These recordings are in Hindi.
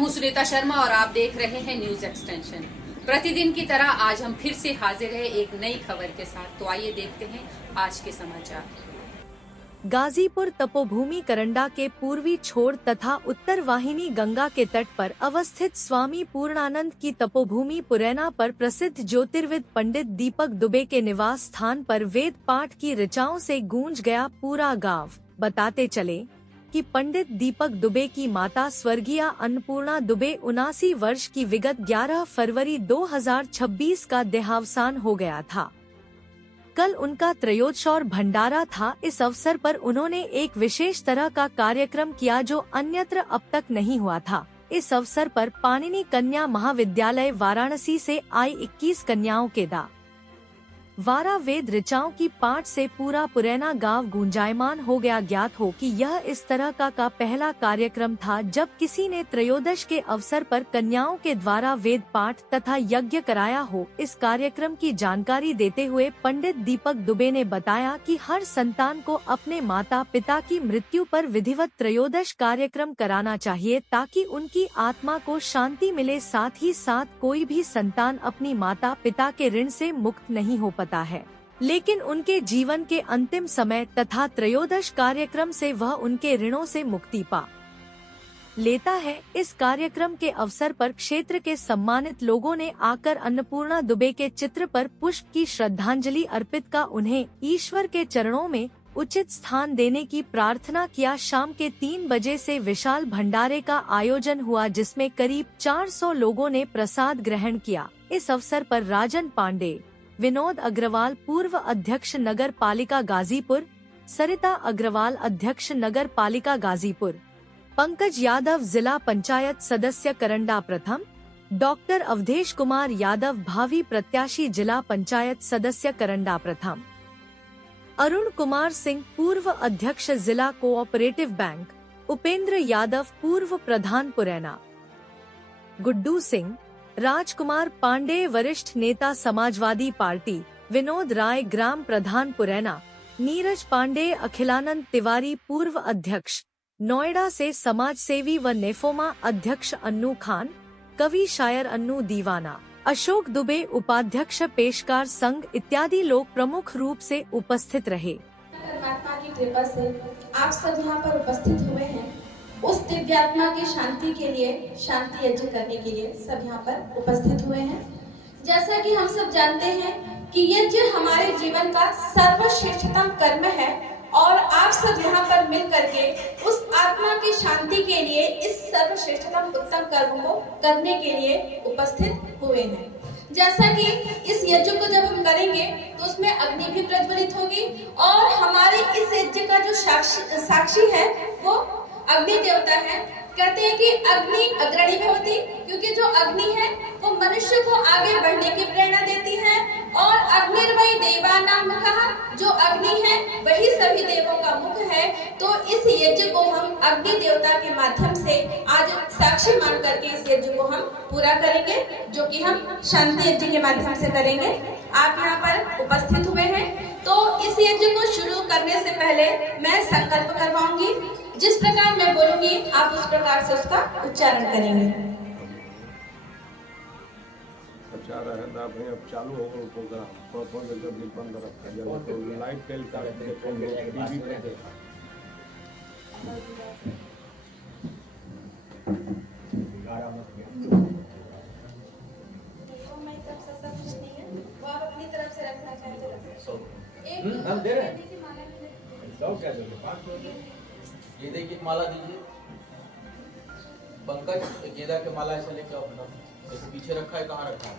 हूं सुनीता शर्मा और आप देख रहे हैं न्यूज एक्सटेंशन। प्रतिदिन की तरह आज हम फिर से हाजिर हैं एक नई खबर के साथ। तो आइए देखते हैं आज के समाचार। गाजीपुर तपोभूमि करंडा के पूर्वी छोर तथा उत्तर वाहिनी गंगा के तट पर अवस्थित स्वामी पूर्णानंद की तपोभूमि पुरैना पर प्रसिद्ध ज्योतिर्विद पंडित दीपक दुबे के निवास स्थान पर वेद पाठ की ऋचाओं से गूंज गया पूरा गांव। बताते चले कि पंडित दीपक दुबे की माता स्वर्गीय अन्नपूर्णा दुबे 79 वर्ष की विगत 11 फरवरी 2026 का देहावसान हो गया था। कल उनका त्रयोदशौर भंडारा था। इस अवसर पर उन्होंने एक विशेष तरह का कार्यक्रम किया जो अन्यत्र अब तक नहीं हुआ था। इस अवसर पर पाणिनि कन्या महाविद्यालय वाराणसी से आई 21 कन्याओं के वारा वेद ऋचाओं की पाठ से पूरा पुरैना गांव गूंजायमान हो गया। ज्ञात हो कि यह इस तरह का पहला कार्यक्रम था जब किसी ने त्रयोदश के अवसर पर कन्याओं के द्वारा वेद पाठ तथा यज्ञ कराया हो। इस कार्यक्रम की जानकारी देते हुए पंडित दीपक दुबे ने बताया कि हर संतान को अपने माता पिता की मृत्यु पर विधिवत त्रयोदश कार्यक्रम कराना चाहिए ताकि उनकी आत्मा को शांति मिले। साथ ही साथ कोई भी संतान अपनी माता पिता के ऋण से मुक्त नहीं हो पाता है, लेकिन उनके जीवन के अंतिम समय तथा त्रयोदश कार्यक्रम से वह उनके ऋणों से मुक्ति पा लेता है। इस कार्यक्रम के अवसर पर क्षेत्र के सम्मानित लोगों ने आकर अन्नपूर्णा दुबे के चित्र पर पुष्प की श्रद्धांजलि अर्पित का उन्हें ईश्वर के चरणों में उचित स्थान देने की प्रार्थना किया। शाम के 3 बजे से विशाल भंडारे का आयोजन हुआ जिसमें करीब 400 लोगों ने प्रसाद ग्रहण किया। इस अवसर पर राजन पांडे, विनोद अग्रवाल पूर्व अध्यक्ष नगर पालिका गाजीपुर, सरिता अग्रवाल अध्यक्ष नगर पालिका गाजीपुर, पंकज यादव जिला पंचायत सदस्य करंडा प्रथम, डॉक्टर अवधेश कुमार यादव भावी प्रत्याशी जिला पंचायत सदस्य करंडा प्रथम, अरुण कुमार सिंह पूर्व अध्यक्ष जिला कोऑपरेटिव बैंक, उपेंद्र यादव पूर्व प्रधान पुरैना, गुड्डू सिंह, राजकुमार पांडे वरिष्ठ नेता समाजवादी पार्टी, विनोद राय ग्राम प्रधान पुरैना, नीरज पांडे, अखिलानंद तिवारी पूर्व अध्यक्ष, नोएडा से समाज सेवी व नेफोमा अध्यक्ष अन्नू खान, कवि शायर अन्नू दीवाना, अशोक दुबे उपाध्यक्ष पेशकार संघ इत्यादि लोग प्रमुख रूप से उपस्थित रहे। परमात्मा की कृपा से आप सब यहाँ पर उपस्थित हुए हैं। उस दिव्यात्मा की शांति के लिए, शांति यज्ञ करने के लिए सब यहाँ पर उपस्थित हुए हैं। जैसा कि हम सब जानते हैं कि यज्ञ हमारे जीवन का सर्वश्रेष्ठतम कर्म है और आप सब यहाँ पर मिल करके उस आत्मा की शांति के लिए इस सर्वश्रेष्ठतम उत्तम कर्म को करने के लिए उपस्थित हुए हैं। जैसा कि इस यज्ञ को जब हम करेंगे तो उसमें अग्नि भी प्रज्वलित होगी और हमारे इस यज्ञ का जो साक्षी है वो अग्नि देवता है। कहते हैं कि अग्नि अग्रणी भवति, क्योंकि जो अग्नि है वो मनुष्य को आगे बढ़ने की प्रेरणा देती है और अग्निर्वै देवानां मुखः, जो अग्नि है वही सभी देवों का मुख है। तो इस यज्ञ को हम अग्नि देवता के माध्यम से आज साक्षी मान करके इस यज्ञ को हम पूरा करेंगे, जो कि हम शांति यज्ञ के माध्यम से करेंगे। आप यहाँ पर उपस्थित हुए हैं तो इस यज्ञ को शुरू करने से पहले मैं संकल्प करवाऊंगी। जिस प्रकार मैं बोलूंगी आप उस प्रकार से उसका उच्चारण करेंगे। अब चालू होगा प्रोग्राम, थोड़ा देर बिल बंद रखा जाए तो लाइव टेल का टीवी पे देखा। मैं तरफ से सब कुछ नहीं है, वो आप अपनी तरफ से रखना चाहते हैं। हम दे रहे हैं। ये देखिए माला दीजिए। पंकज गेंदा के माला ऐसा लेके आओ अपना, जैसे पीछे रखा है, कहाँ रखा है?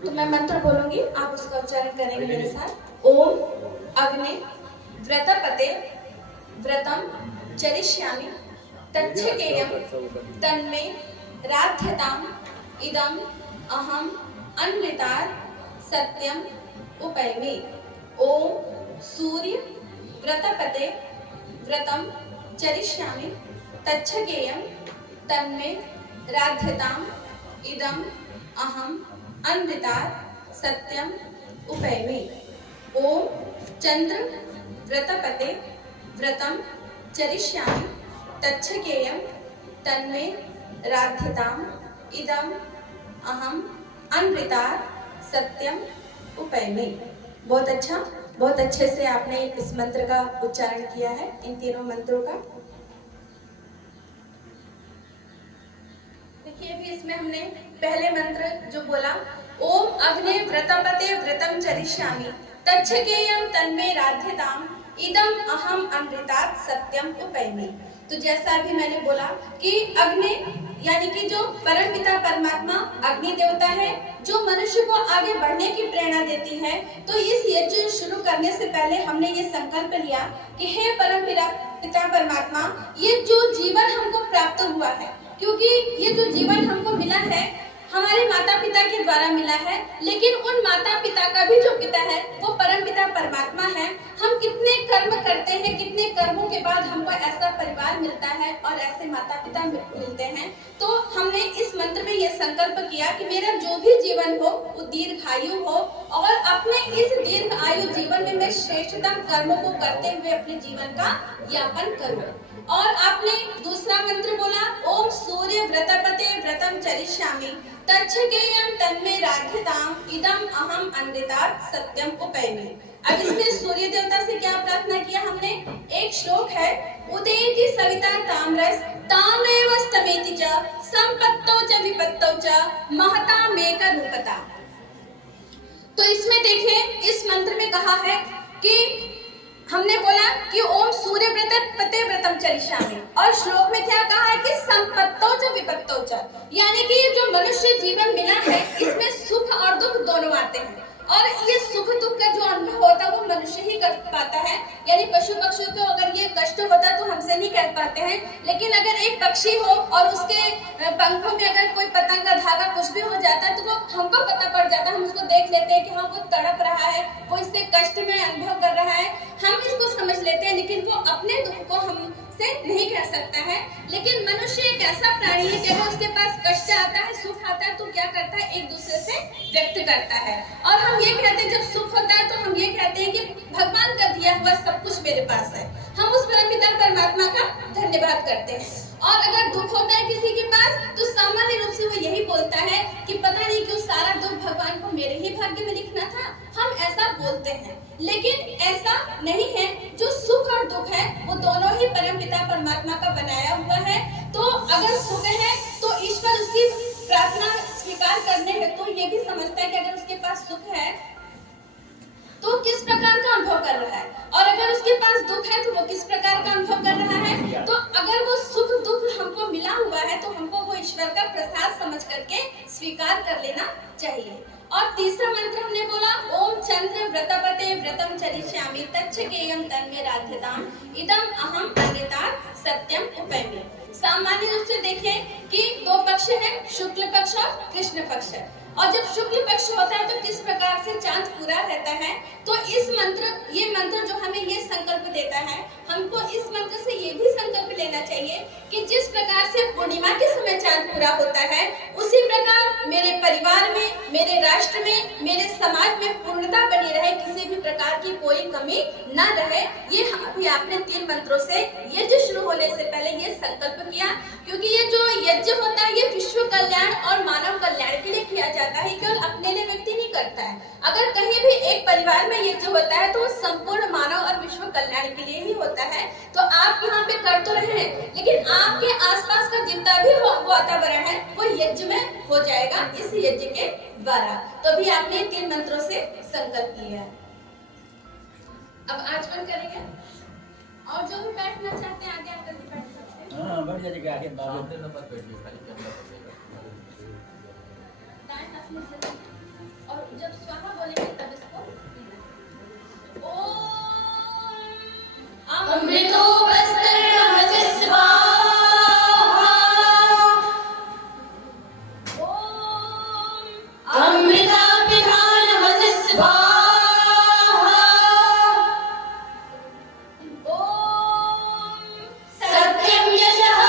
तो मैं मंत्र बोलूंगी, आप उसका उच्चारण करेंगे मेरे साथ। ओम अग्नि व्रतपते व्रतम चरिष्यामि तच्छकेयम तन्मे राध्यताम इदम अहम अन्वितार सत्यम उपैमि। ओम सूर्य व्रतपते व्रतम चरिष्यामि तच्छकेयम तन्मे राध्यताम इदम अहम अन्वितार सत्यम उपैमि। ओम चंद्र व्रतपते व्रतं चरिष्यामि तच्छकेयं तन्मे राध्यताम् इदम् अहम् अनृतात् सत्यम उपैमि। बहुत अच्छा, बहुत अच्छे से आपने इस मंत्र का उच्चारण किया है, इन तीनों मंत्रों का। देखिए भी इसमें हमने पहले मंत्र जो बोला, ओम अग्ने व्रतपते व्रतम चरिष्यामि तच्छकेयं तन्मे राध्यताम् इदम अहम अमृतात् सत्यम उपैमि। तो जैसा अभी मैंने बोला कि अग्नि यानी कि जो परमपिता परमात्मा अग्नि देवता है, जो मनुष्य को आगे बढ़ने की प्रेरणा देती है। तो इस यज्ञ शुरू करने से पहले हमने ये संकल्प लिया कि हे परमपिता परमात्मा, ये जो जीवन हमको प्राप्त हुआ है, क्योंकि ये जो जीवन हमको मिला है हमारे माता पिता के द्वारा मिला है, लेकिन उन माता पिता का भी जो पिता है वो परमपिता परमात्मा है। हम कितने कर्म करते हैं, कितने कर्मों के बाद हमको ऐसा परिवार मिलता है और ऐसे माता पिता मिलते हैं। तो हमने इस मंत्र में ये संकल्प किया कि मेरा जो भी जीवन हो वो दीर्घायु हो और अपने इस दीर्घ आयु जीवन में मैं श्रेष्ठतम कर्मों को करते हुए अपने जीवन का यापन करूं। और आपने दूसरा मंत्र बोला, ओम सूर्य व्रतपते व्रतम चरिष्यामि तच्छकेयं तन्मे राध्यताम् इदम अहम अनृतात् सत्यम उपैमि। अब इसमें सूर्य देवता से क्या प्रार्थना किया हमने? एक श्लोक है, उदेति सविता ताम्रस ताम्रेव स्तमेति च संपत्तौ च विपत्तौ च महता मेक रूपता। तो इसमें देखिए इस मंत्र में कहा है कि हमने बोला कि ओम सूर्य व्रतपते व्रतम चरिष्यामि, और श्लोक में क्या कहा है कि संपत्तौ च विपत्तौ च, यानी कि ये जो मनुष्य जीवन मिला है इसमें सुख और दुख दोनों आते हैं, और ये सुख दुख का जो अनुभव होता है वो मनुष्य ही कर पाता है। यानी पशु पक्षियों को अगर ये कष्ट होता है तो हमसे नहीं कर पाते हैं, लेकिन अगर एक पक्षी हो और उसके पंखों में अगर कोई पतंग का धागा कुछ भी हो जाता है तो वो हमको पता पड़ जाता है, हम उसको देख लेते हैं कि हाँ वो तड़प रहा है, वो इससे कष्ट में अनुभव कर रहा है, हम इसको समझ लेते हैं, लेकिन वो अपने दुख को हमसे नहीं कह सकता है। लेकिन मनुष्य एक ऐसा प्राणी है कि अगर उसके पास कष्ट आता है, सुख आता है तो क्या करता है, एक दूसरे से व्यक्त करता है। और हम ये कहते हैं जब सुख होता है तो हम ये कहते हैं कि भगवान का दिया हुआ सब कुछ मेरे पास है, हम उस परमपिता परमात्मा का धन्यवाद करते हैं। और अगर दुख होता है किसी के पास तो सामान्य रूप से वो यही बोलता है कि पता नहीं क्यों सारा दुख भगवान को मेरे ही भाग्य में लिखना था, हम ऐसा बोलते हैं। लेकिन ऐसा नहीं है, जो सुख और दुख है वो दोनों ही परमपिता परमात्मा का बनाया हुआ है। तो अगर सुख है तो ईश्वर उसकी प्रार्थना स्वीकार करने हेतु तो ये भी समझता है कि अगर उसके पास सुख है तो किस प्रकार का अनुभव कर रहा है, और अगर उसके पास दुख है तो वो किस प्रकार का अनुभव कर रहा है। तो अगर वो सुख दुख हमको मिला हुआ है तो हमको वो ईश्वर का प्रसाद समझ करके स्वीकार कर लेना चाहिए। और तीसरा मंत्र हमने बोला, ओम चंद्र व्रतपते व्रतम चरिष्यामि तच्छकेयं तन्मे राध्यताम् इदम अहम अनृतात् सत्यम उपैमि। सामान्य रूप से देखें कि दो पक्ष हैं, शुक्ल पक्ष और कृष्ण पक्ष, और जब शुक्ल पक्ष होता है तो किस प्रकार से चांद पूरा रहता है। तो ये मंत्र जो हमें ये संकल्प देता है, हमको इस मंत्र से ये भी संकल्प लेना चाहिए कि जिस प्रकार से पूर्णिमा के समय चांद पूरा होता है, उसी प्रकार मेरे परिवार में, मेरे राष्ट्र में, मेरे समाज में पूर्णता बनी रहे, किसी भी प्रकार की कोई कमी न रहे। ये अभी आपने 3 मंत्रों से यज्ञ शुरू होने से पहले ये संकल्प किया, क्योंकि ये जो यज्ञ होता है ये विश्व कल्याण और मानव कल्याण के लिए किया जाता है, केवल अपने लिए व्यक्ति नहीं करता है। अगर कहीं भी एक परिवार में यज्ञ होता है तो वो संपूर्ण मानव और विश्व कल्याण के लिए ही होता है। तो आप यहाँ पे कर तो रहे हैं, लेकिन आपके आसपास का जितना भी वातावरण है वो यज्ञ में हो जाएगा इस यज्ञ के द्वारा। तो अभी आपने 3 मंत्रों से संकल्प किया है। अब आचमन करेंगे, और जो भी बैठना चाहते हैं आगे आकर के बैठ सकते हैं। हाँ, बढ़ जाएगा आगे सामने नंबर बैठ जाइए, खाली कैमरा पकड़ेगा। और जब स्वाहा बोलेंगे तब इसको ओम अमृतो बस्तरणमसि स्वाहा, ओम अमृता पिधानमसि स्वाहा, ओम सत्यं यशः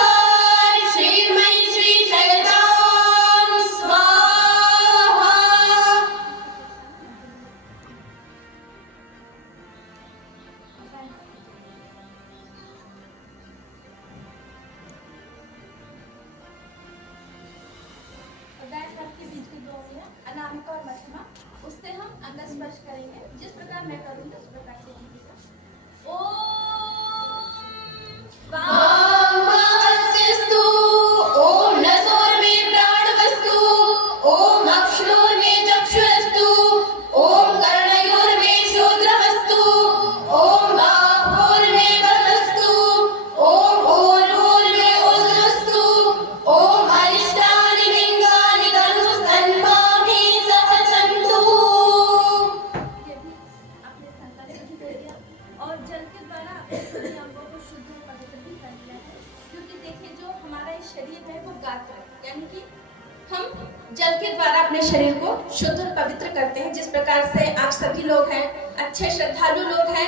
श्रीमयि श्री उंगलियां अनामिका और मध्यमा, उससे हम अंग स्पर्श करेंगे। जिस प्रकार मैं करूंगी उस प्रकार से कीजिएगा। ओम वामहस्तु, ओम नसोर्मे प्राणवस्तु, ओम अक्षरोर्मे चक्षुरस्तु, ओम कर्णयोर्मे श्रोत्रमस्तु, ओम बाहोर्मे बलमस्तु, ओम ओरोर्मे उदरस्तु, ओम अरिष्टानि लिंगानि धनुस्तन्माभि सहसन्तु। ये भी आपने संकल्प भी कर दिया और जल के द्वारा अपने सभी अंगों को शुद्ध और पवित्र भी कर लिया है। क्योंकि देखिए जो हमारा ये शरीर है वो गात्र है, यानी कि हम जल के द्वारा अपने शरीर को शुद्ध और पवित्र करते हैं। जिस प्रकार से आप सभी लोग हैं, अच्छे श्रद्धालु लोग हैं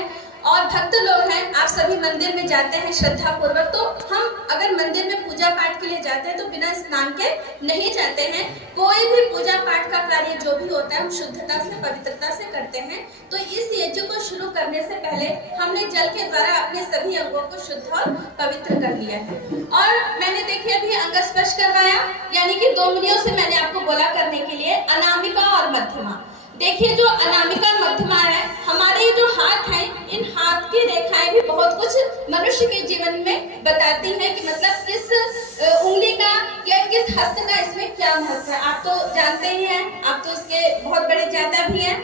और भक्त लोग हैं, आप सभी मंदिर में जाते हैं श्रद्धा पूर्वक। तो हम अगर मंदिर में पूजा पाठ के लिए जाते हैं तो बिना स्नान के नहीं जाते हैं। कोई भी पूजा पाठ का कार्य जो भी होता है हम शुद्धता से पवित्रता से करते हैं। तो इस यज्ञ को शुरू करने से पहले हमने जल के द्वारा अपने सभी अंगों को शुद्ध और पवित्र कर लिया है। और मैंने देखिए अभी अंग स्पर्श करवाया, यानी कि 2 उंगलियों से मैंने आपको बोला करने के लिए अनामिका और मध्यमा। देखिए जो अनामिका मध्यमा है, हमारे जो हाथ हैं, इन हाथ की रेखाएं भी बहुत कुछ मनुष्य के जीवन में बताती हैं कि मतलब किस उंगली का या किस हस्त का इसमें क्या महत्व है। आप तो जानते ही हैं, आप तो इसके बहुत बड़े ज्ञाता भी हैं।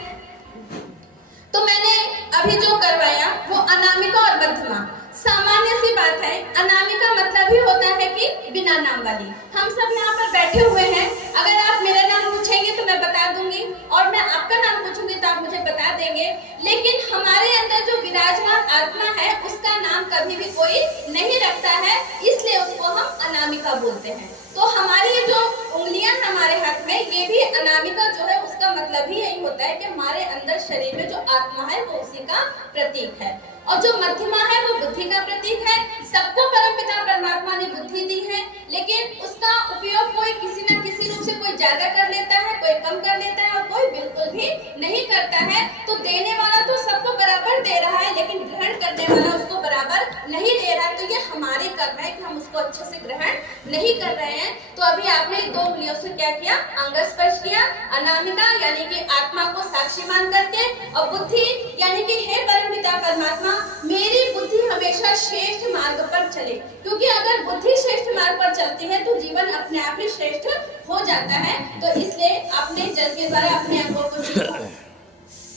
तो मैंने अभी जो करवाया वो अनामिका और मध्यमा। सामान्य सी बात है, अनामिका मतलब ही होता है कि बिना नाम वाली। हम सब यहाँ पर बैठे हुए हैं, अगर आप मेरा नाम पूछेंगे तो मैं बता दूंगी और मैं आपका नाम पूछूंगी तो आप मुझे बता देंगे। लेकिन हमारे अंदर जो विराजमान आत्मा है उसका नाम कभी भी कोई नहीं रखता है, इसलिए उसको हम अनामिका बोलते हैं। तो हमारी ये जो उंगलियां हमारे हाथ में, ये भी अनामिका जो है उसका मतलब ही यही होता है कि हमारे अंदर शरीर में जो आत्मा है वो उसी का प्रतीक है। और जो मध्यमा है वो बुद्धि का प्रतीक है। सबको परमपिता परमात्मा ने बुद्धि दी है, लेकिन उसका उपयोग कोई किसी न किसी रूप से कोई ज्यादा कर लेता है, कोई कम कर लेता है और कोई बिल्कुल भी नहीं करता है। तो देने वाला तो सबको बराबर दे रहा है, लेकिन ग्रहण करने वाला उसको बराबर नहीं ले रहा है। तो ये हमारे कर्म है कि हम उसको अच्छे से ग्रहण नहीं कर रहे हैं। तो अभी आपने 2 उंगलियों से क्या किया? अंग स्पर्श किया। अनामिका यानी कि आत्मा को साक्षी मान करके, और बुद्धि यानी कि हे परमपिता परमात्मा मेरी बुद्धि हमेशा श्रेष्ठ मार्ग पर चले, क्योंकि अगर बुद्धि श्रेष्ठ मार्ग पर चलती है तो जीवन अपने आप ही श्रेष्ठ हो जाता है। तो इसलिए आपने जल के द्वारा अपने अंगों को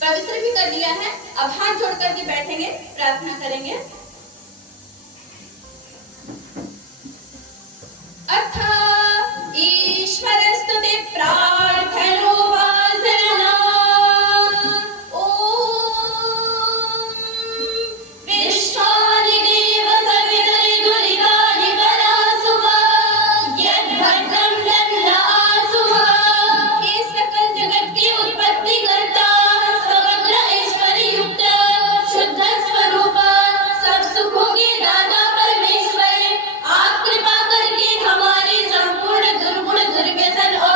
पवित्र भी कर लिया है। अब हाथ जोड़ करके बैठेंगे, प्रार्थना करेंगे। अथ ईश्वरस्तुते प्रार्थनोपासना। विश्वानि देव सवितरि दुरितानि परासुवा, यद्भद्रं दण्डासुवा। हे सकल जगत की उत्पत्ति करता, समग्र ऐश्वर्य युक्त शुद्ध स्वरूप, सब सुखों के दाता परमेश्वर, आप कृपा करके हमारे संपूर्ण दुर्गुण दुर्व्यसन और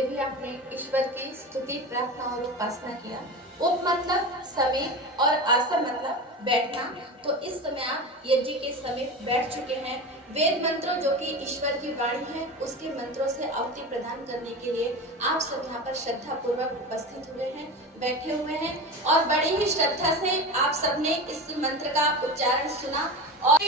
ये भी आपने ईश्वर की स्तुति प्रार्थना और उपासना किया। उप मतलब समीप और आसन मतलब बैठना। तो इस समय आप यज्ञ के समीप बैठ चुके हैं। वेद मंत्रों जो कि ईश्वर की वाणी है उसके मंत्रों से आहुति प्रदान करने के लिए आप सब यहाँ पर श्रद्धा पूर्वक उपस्थित हुए हैं, बैठे हुए हैं और बड़ी ही श्रद्धा से आप सबने इस मंत्र का उच्चारण सुना और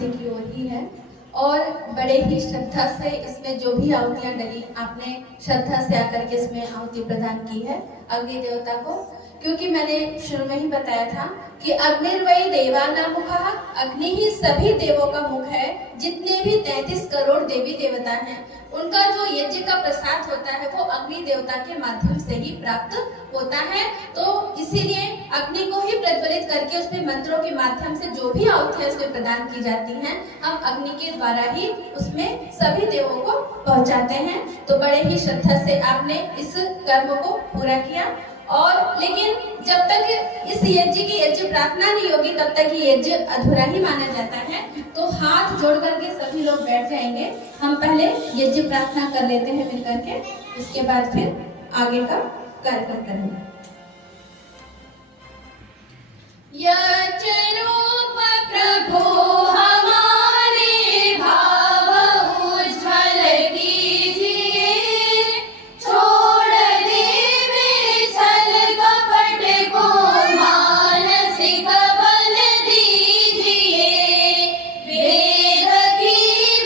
की ओर ही है और बड़े ही श्रद्धा से इसमें जो भी आहुतियां डली आपने श्रद्धा से आकर के इसमें आहुति प्रदान की है अग्नि देवता को, क्योंकि मैंने शुरू में ही बताया था कि अग्निर्वै देवानामुखः, अग्नि ही सभी देवों का मुख है। जितने भी 33 करोड़ देवी देवता हैं उनका जो यज्ञ का प्रसाद होता है वो अग्नि देवता के माध्यम से ही प्राप्त होता है। तो इसीलिए अग्नि को ही प्रज्वलित करके उसमें मंत्रों के माध्यम से जो भी आहुतियां उसमें प्रदान की जाती हैं हम अग्नि के द्वारा ही उसमें सभी देवों को पहुंचाते हैं। तो बड़े ही श्रद्धा से आपने इस कर्म को पूरा किया और लेकिन जब तक इस यज्ञ की यज्ञ प्रार्थना नहीं होगी तब तक ये यज्ञ अधूरा ही माना जाता है। तो हाथ जोड़ करके सभी लोग बैठ जाएंगे। हम पहले यज्ञ प्रार्थना कर लेते हैं मिल करके, इसके बाद फिर आगे का कार्यक्रम करेंगे। यज्ञ रूप प्रभु हमारे भाव उज्ज्वल कीजिए, छोड़ देवे छल कपट को मानसिक बल दीजिए, वेद की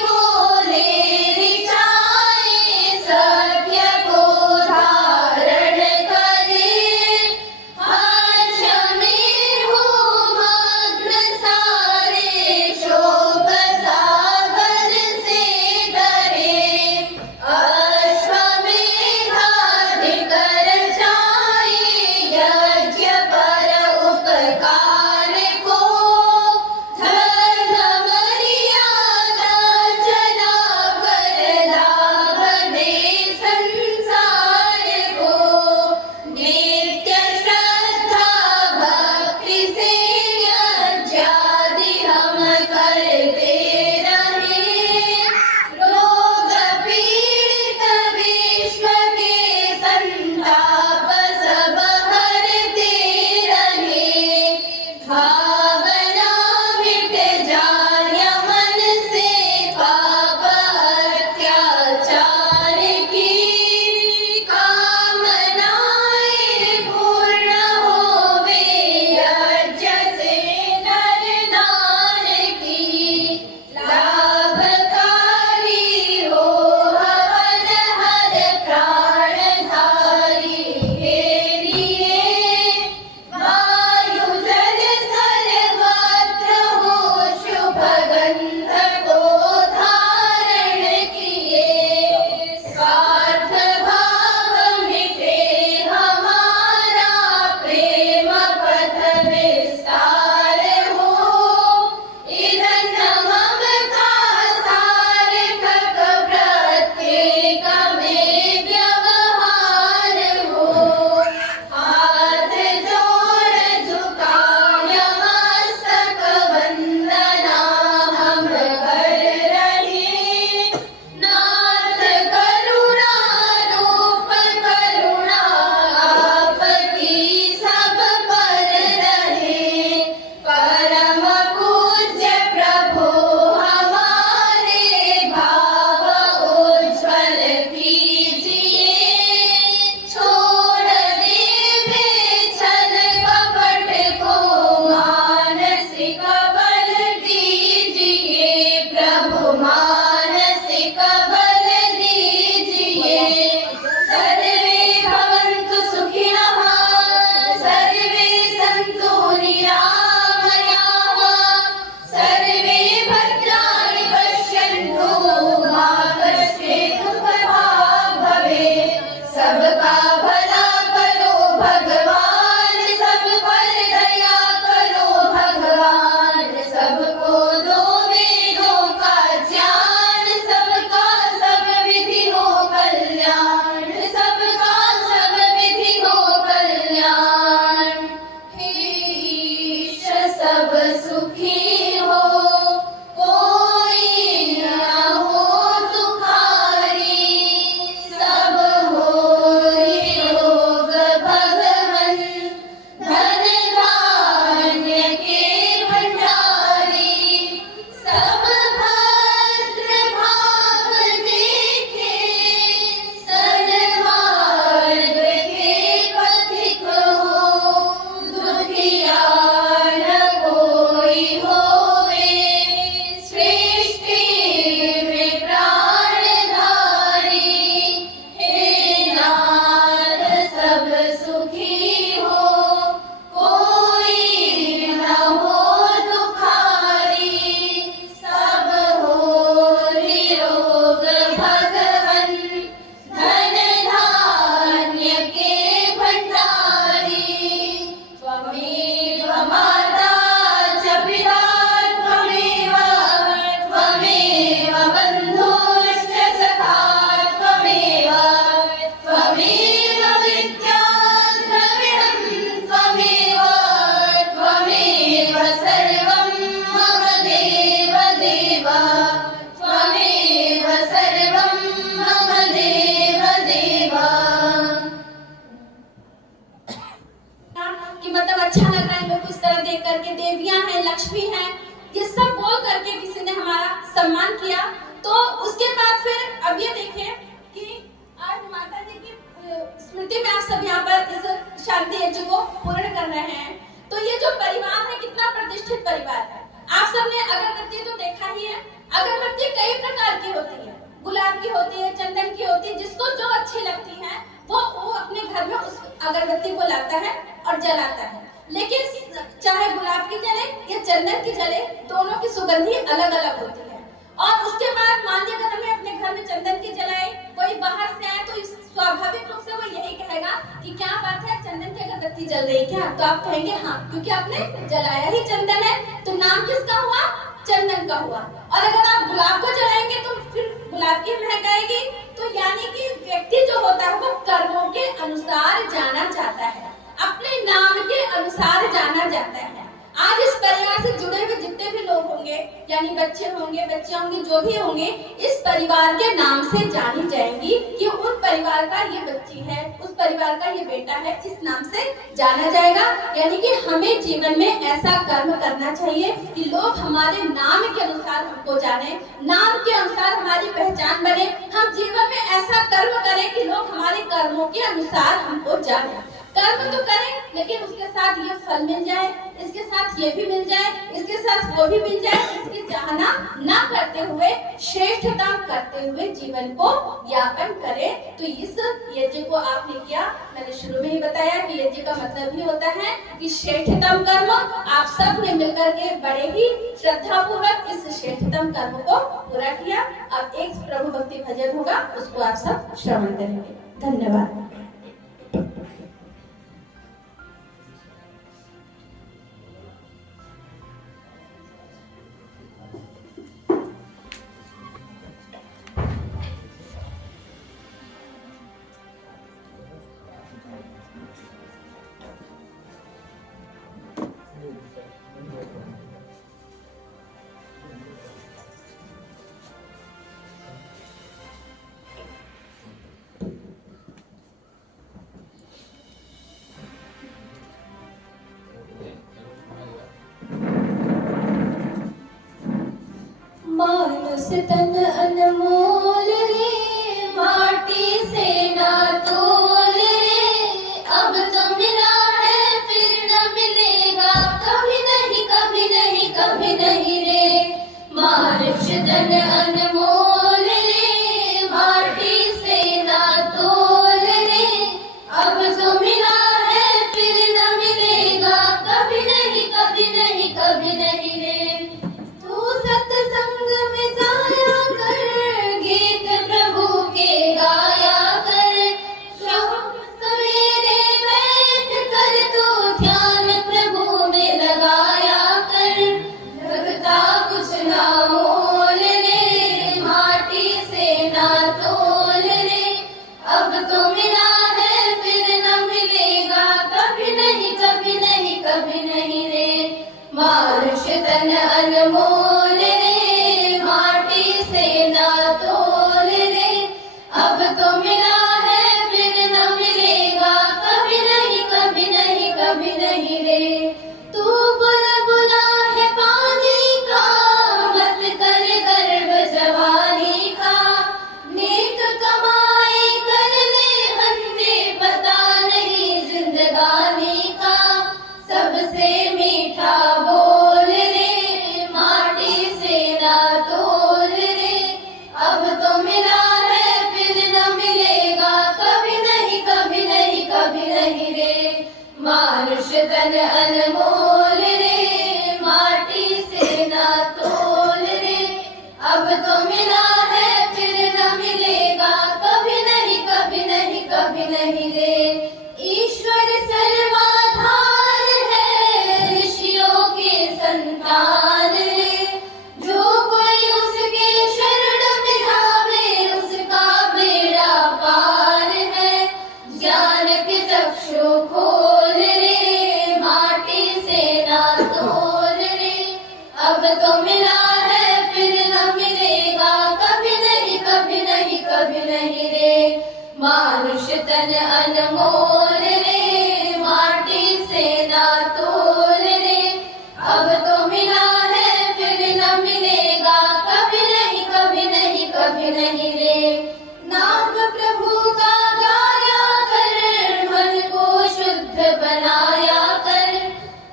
बोले ऋचाएं सत्य को धारण करे, हर्ष में हो अच्छा लग रहा है मेरे को इस तरह देख करके, देवियां हैं, लक्ष्मी हैं, ये सब बोल करके किसी ने हमारा सम्मान किया। तो उसके बाद फिर अब ये देखें कि आज माता जी की स्मृति में आप सब यहाँ पर इस शांति यज्ञ को पूर्ण कर रहे हैं। तो ये जो परिवार है कितना प्रतिष्ठित परिवार है। आप सबने अगरबत्ती तो देखा ही है। अगरबत्ती कई प्रकार की होती है, गुलाब की होती है, चंदन की होती है, जिसको जो अच्छी लगती है वो अपने घर में उस अगरबत्ती को लाता है और जलाता है। लेकिन चाहे गुलाब की जले या चंदन की जले, दोनों की सुगंधी अलग अलग होती है। और उसके बाद मान लीजिए अगर हमें अपने घर में चंदन की जलाए, कोई बाहर से आए तो स्वाभाविक रूप से वो यही कहेगा कि क्या बात है, चंदन की अगरबत्ती जल रही क्या? तो आप कहेंगे हाँ, क्योंकि आपने जलाया ही चंदन है। तो नाम किसका हुआ? चंदन का हुआ। और अगर आप गुलाब को जलाएंगे तो फिर गुलाब की महक आएगी। तो यानी कि व्यक्ति जो होता है वो कर्मों के अनुसार जाना जाता है, अपने नाम के अनुसार जाना जाता है। आज इस परिवार से जुड़े हुए जितने भी लोग होंगे, यानी बच्चे होंगे, बच्चे होंगे, जो भी होंगे, इस परिवार के नाम से जानी जाएंगी कि उन परिवार का ये बच्ची है, उस परिवार का ये बेटा है, इस नाम से जाना जाएगा। यानी कि हमें जीवन में ऐसा कर्म करना चाहिए कि लोग हमारे नाम के अनुसार हमको जाने, नाम के अनुसार हमारी पहचान बने। हम जीवन में ऐसा कर्म करें कि लोग हमारे कर्मों के अनुसार हमको जाने। कर्म तो करें लेकिन उसके साथ ये फल मिल जाए, इसके साथ ये भी मिल जाए, इसके साथ वो भी मिल जाए, इसकी चाहना ना करते हुए, श्रेष्ठता करते हुए जीवन को यापन करें। तो इस यज्ञ को आपने किया, मैंने शुरू में ही बताया कि यज्ञ का मतलब ही होता है कि श्रेष्ठतम कर्म। आप सब ने मिलकर के बड़े ही श्रद्धा पूर्वक इस श्रेष्ठतम कर्म को पूरा किया। अब एक प्रभु भक्ति भजन होगा, उसको आप सब श्रवण करेंगे। धन्यवाद। मानुष तन अनमोल रे, माटी से ना तोल रे, अब तो मिला है फिर न मिलेगा, कभी नहीं कभी नहीं कभी नहीं रे। मानुष तन अनमोल रे, माटी से ना तोल रे, अब तो मिला है फिर न मिलेगा, कभी नहीं कभी नहीं कभी नहीं रे। सत्संग में जाया कर, गीत प्रभु के गाया कर, शाम सवेरे बैठ कर तू ध्यान प्रभु में लगाया कर। लगता कुछ ना मोल रे, माटी से ना तोल रे, अब तो मिला है फिर न मिलेगा, कभी नहीं कभी नहीं कभी नहीं रे। मानुष तन अनमोल रे, माटी से ना तोल रे, अब तो मिला है फिर न मिलेगा, कभी नहीं कभी नहीं कभी नहीं रे। तू बुलबुला है पानी का, मत कर गर्व जवानी का, नेक कमाई कर ले बंदे, पता नहीं जिंदगानी का, सबसे मीठा बोल रे, माटी से ना तोल रे, अब तो मिला है फिर न मिलेगा, कभी नहीं कभी नहीं कभी नहीं रे। मानुष तन अनमोल रे, माटी से ना तोल रे, अब तो मिला है फिर न मिलेगा, कभी नहीं कभी नहीं कभी नहीं रे। ईश्वर सर्वाधार है, ऋषियों के संतान रे, जो कोई उसके शरण में आवे, उसका बेड़ा पार है। ज्ञान के चक्षु खोल रे, माटी से बनाया कर।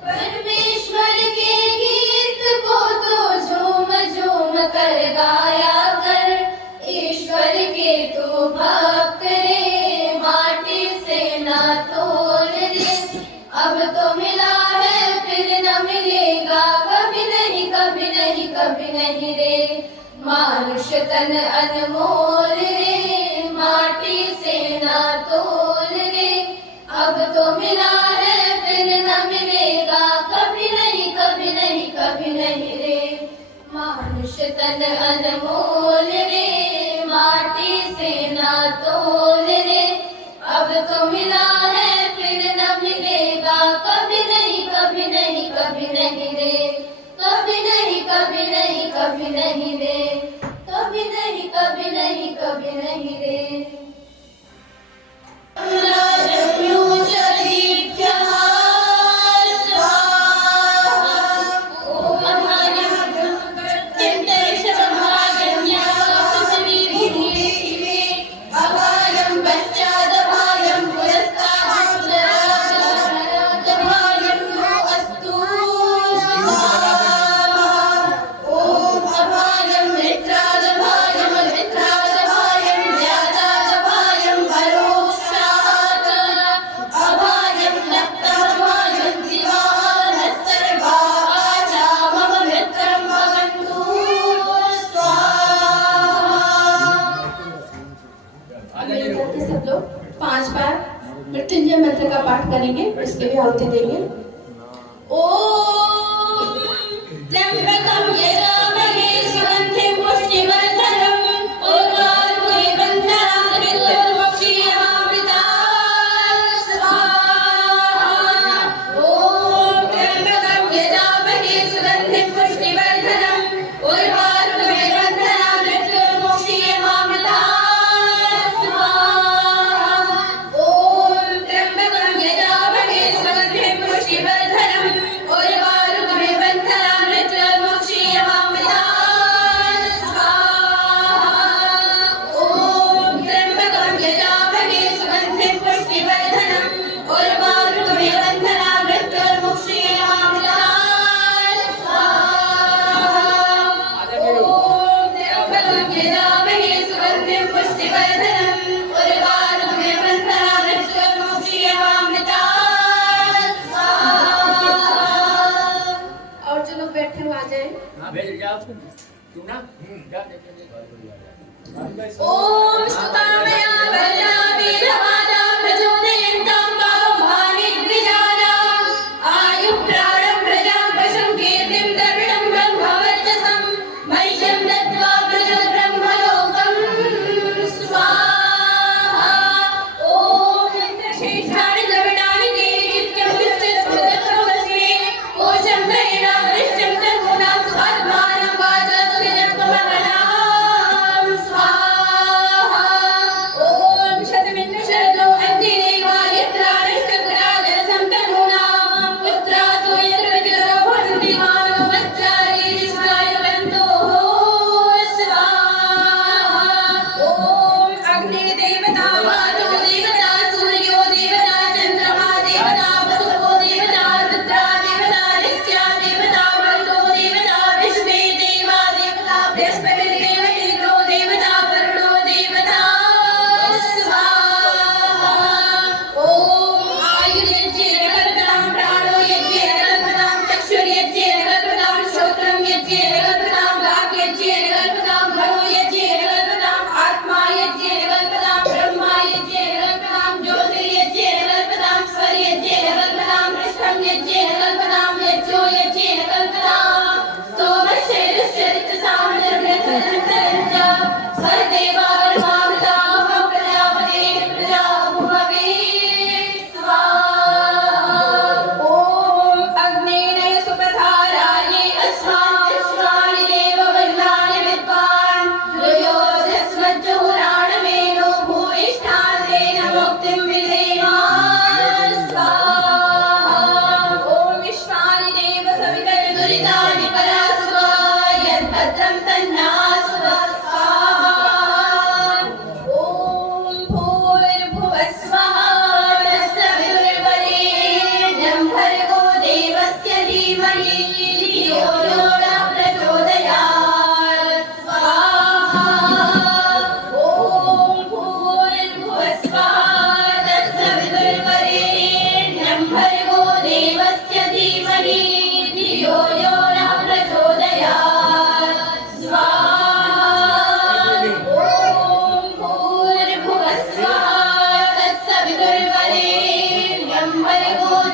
परमेश्वर के गीत को तो झूम झूम कर गाया कर। ईश्वर के तो भक्त रे, माटी से ना तोल रे। अब तो मिला है फिर न मिलेगा, कभी नहीं कभी नहीं कभी नहीं रे। मानुष तन अनमोल रे, माटी से ना तोल रे। अब तो मिला है फिर न मिलेगा, कभी नहीं कभी नहीं कभी नहीं रे। मानुष तन अनमोल रे, माटी से ना तोल रे। अब तो मिला है फिर न मिलेगा, कभी नहीं कभी नहीं कभी नहीं रे। कभी नहीं कभी नहीं कभी नहीं रे। कभी नहीं कभी नहीं कभी नहीं रे। सब लोग 5 बार मृत्युंजय मंत्र का पाठ करेंगे, उसके भी आहुति देंगे। ओम त्र्यंबकं यजामहे सुगन्धिं पुष्टिवर्धनम् उर्वारुकमिव बन्धनात् मृत्युर्मुक्षीयमामृतात् स्वाहा। ओम त्र्यंबकं यजामहे सुगन्धिं पुष्टिवर्धनम् उर्वारुकमिव बन्धनात् मृत्युर्मुक्षीयमामृतात्। ओम स्तुतामया भजामि रमादा प्रचोदयन्तं भावानि द्विजाना। आयुः प्राणं प्रजां पशुं कीर्तिं द्रविणं ब्रह्मवर्चसं मह्यं दत्त्वा ब्रह्मलोकं स्वाहा। ओम इंद्रशेषाणि द्रविणानि ते नित्यं नित्यस्मृतस्मे कोशं त्रयेणां दृष्टं तन्मूनां स्वात्मानं वाचतुर्जन्ममगणां स्वाहा। ओम शतमिन्द्र शरद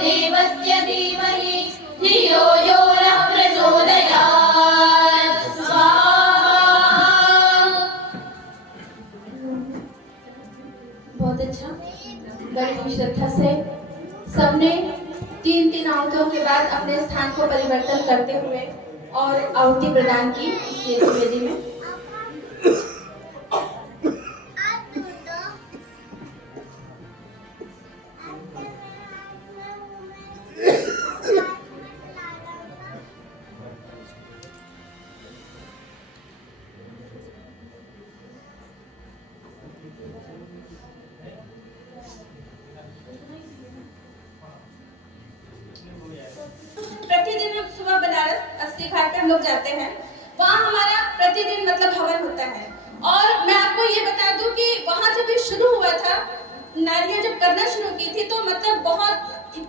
देवस्य धीमहि धियो यो नः प्रचोदयात् स्वाहा। बहुत अच्छा। बड़ी ही श्रद्धा से सबने 3-3 आहुतियों के बाद अपने स्थान को परिवर्तन करते हुए और आहुति प्रदान की इस वेदी में। प्रतिदिन हम सुबह बनारस अस्सी घाट पर हम लोग जाते हैं, वहाँ हमारा प्रतिदिन मतलब हवन होता है। और मैं आपको ये बता दूं कि वहाँ जब ये शुरू हुआ था, नारियां जब करना शुरू की थी, तो मतलब बहुत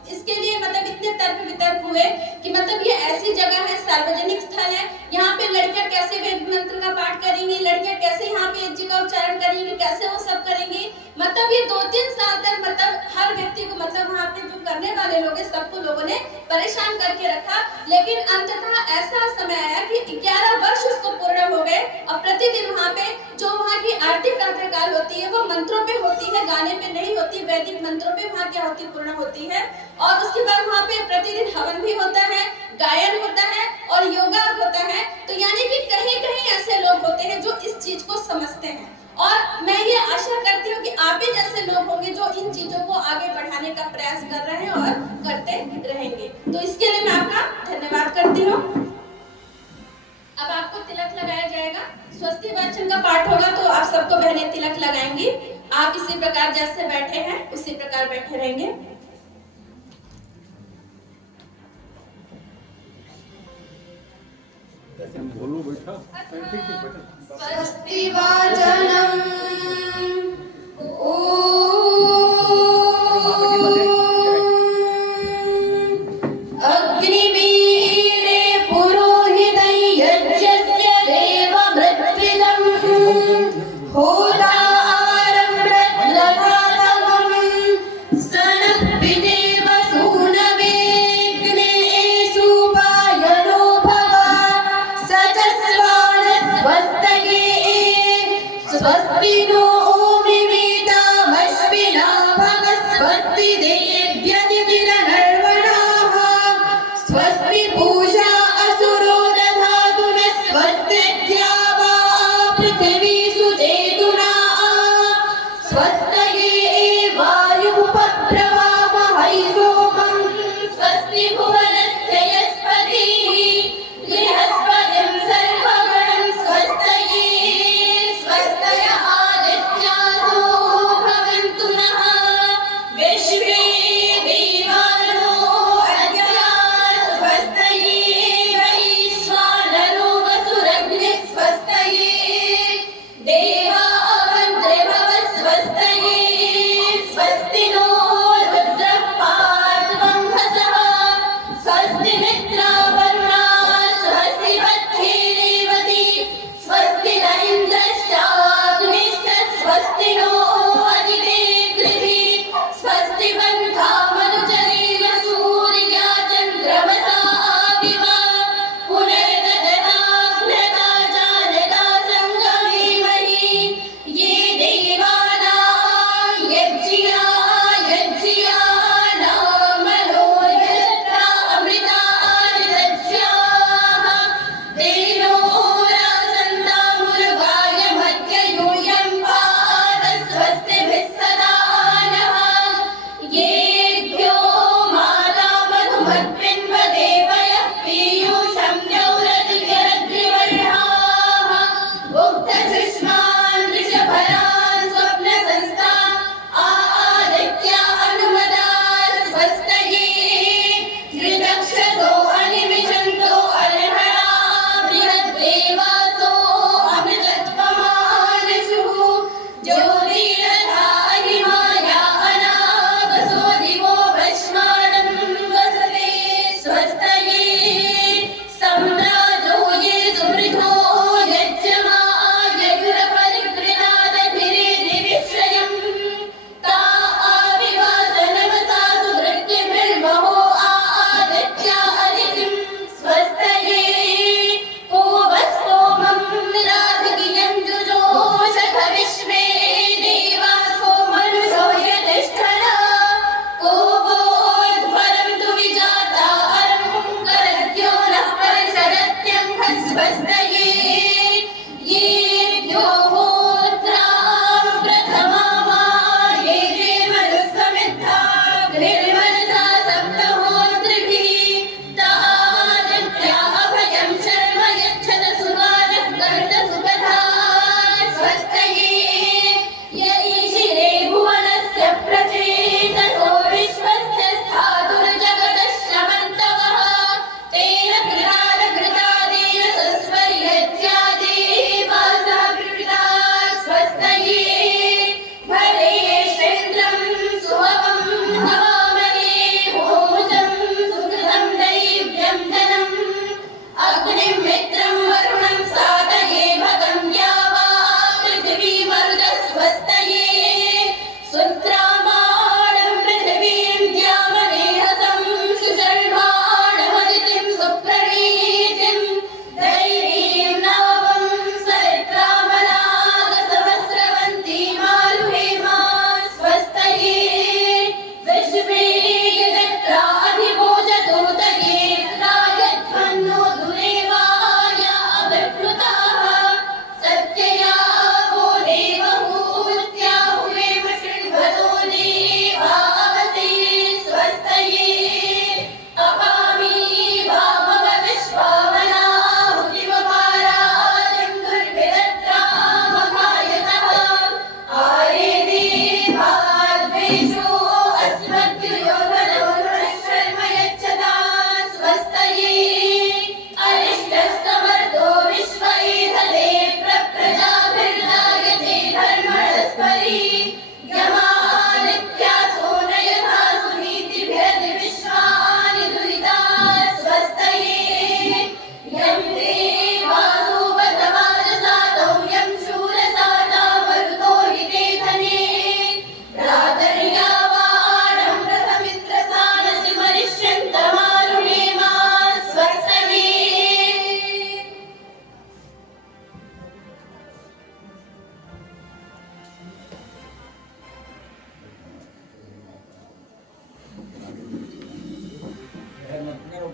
इसके लिए मतलब इतने तर्क वितर्क हुए कि मतलब ये ऐसी जगह है, सार्वजनिक स्थल है, यहाँ पे लड़कियां कैसे वेद मंत्र का पाठ करेंगी, लड़कियां कैसे यहाँ पे यज्ञ का उच्चारण करेंगी, कैसे वो सब करेंगी। मतलब ये 2-3 साल तक मतलब हर व्यक्ति को मतलब वहाँ पे जो करने वाले लोग हैं सबको लोगों ने परेशान करके रखा। लेकिन अंततः ऐसा समय आया कि 11 वर्ष उसको पूर्ण हो गए और प्रतिदिन वहाँ पे जो वहाँ की आरती प्रातःकाल होती है वो मंत्रों पे होती है, गाने पे नहीं होती, वैदिक मंत्रों पे वहाँ की आहुति पूर्ण होती है। और उसके बाद वहाँ पे प्रतिदिन हवन भी होता है, गायन होता है और योगा होता है। तो यानी कि कहीं कहीं ऐसे लोग होते हैं जो इस चीज को समझते हैं। और मैं ये आशा करती हूँ कि आप भी जैसे लोग होंगे जो इन चीजों को आगे बढ़ाने का प्रयास कर रहे हैं और करते रहेंगे। तो इसके लिए मैं आपका धन्यवाद करती हूँ। अब आपको तिलक लगाया जाएगा, स्वस्ति वाचन का पाठ होगा तो आप सबको बहनें तिलक लगाएंगी। आप इसी प्रकार जैसे बैठे हैं उसी प्रकार बैठे रहेंगे। बोलो बेटा। स्वस्ति वाचनम् अग्निवीरे पुरोहितं यज्ञस्य देवभृत्विदं होतारं प्रज्वलातमं सनः पिदेव सूनवेग्ने सुपायनो भव सचस्वान स्वस्तये स्वस्ति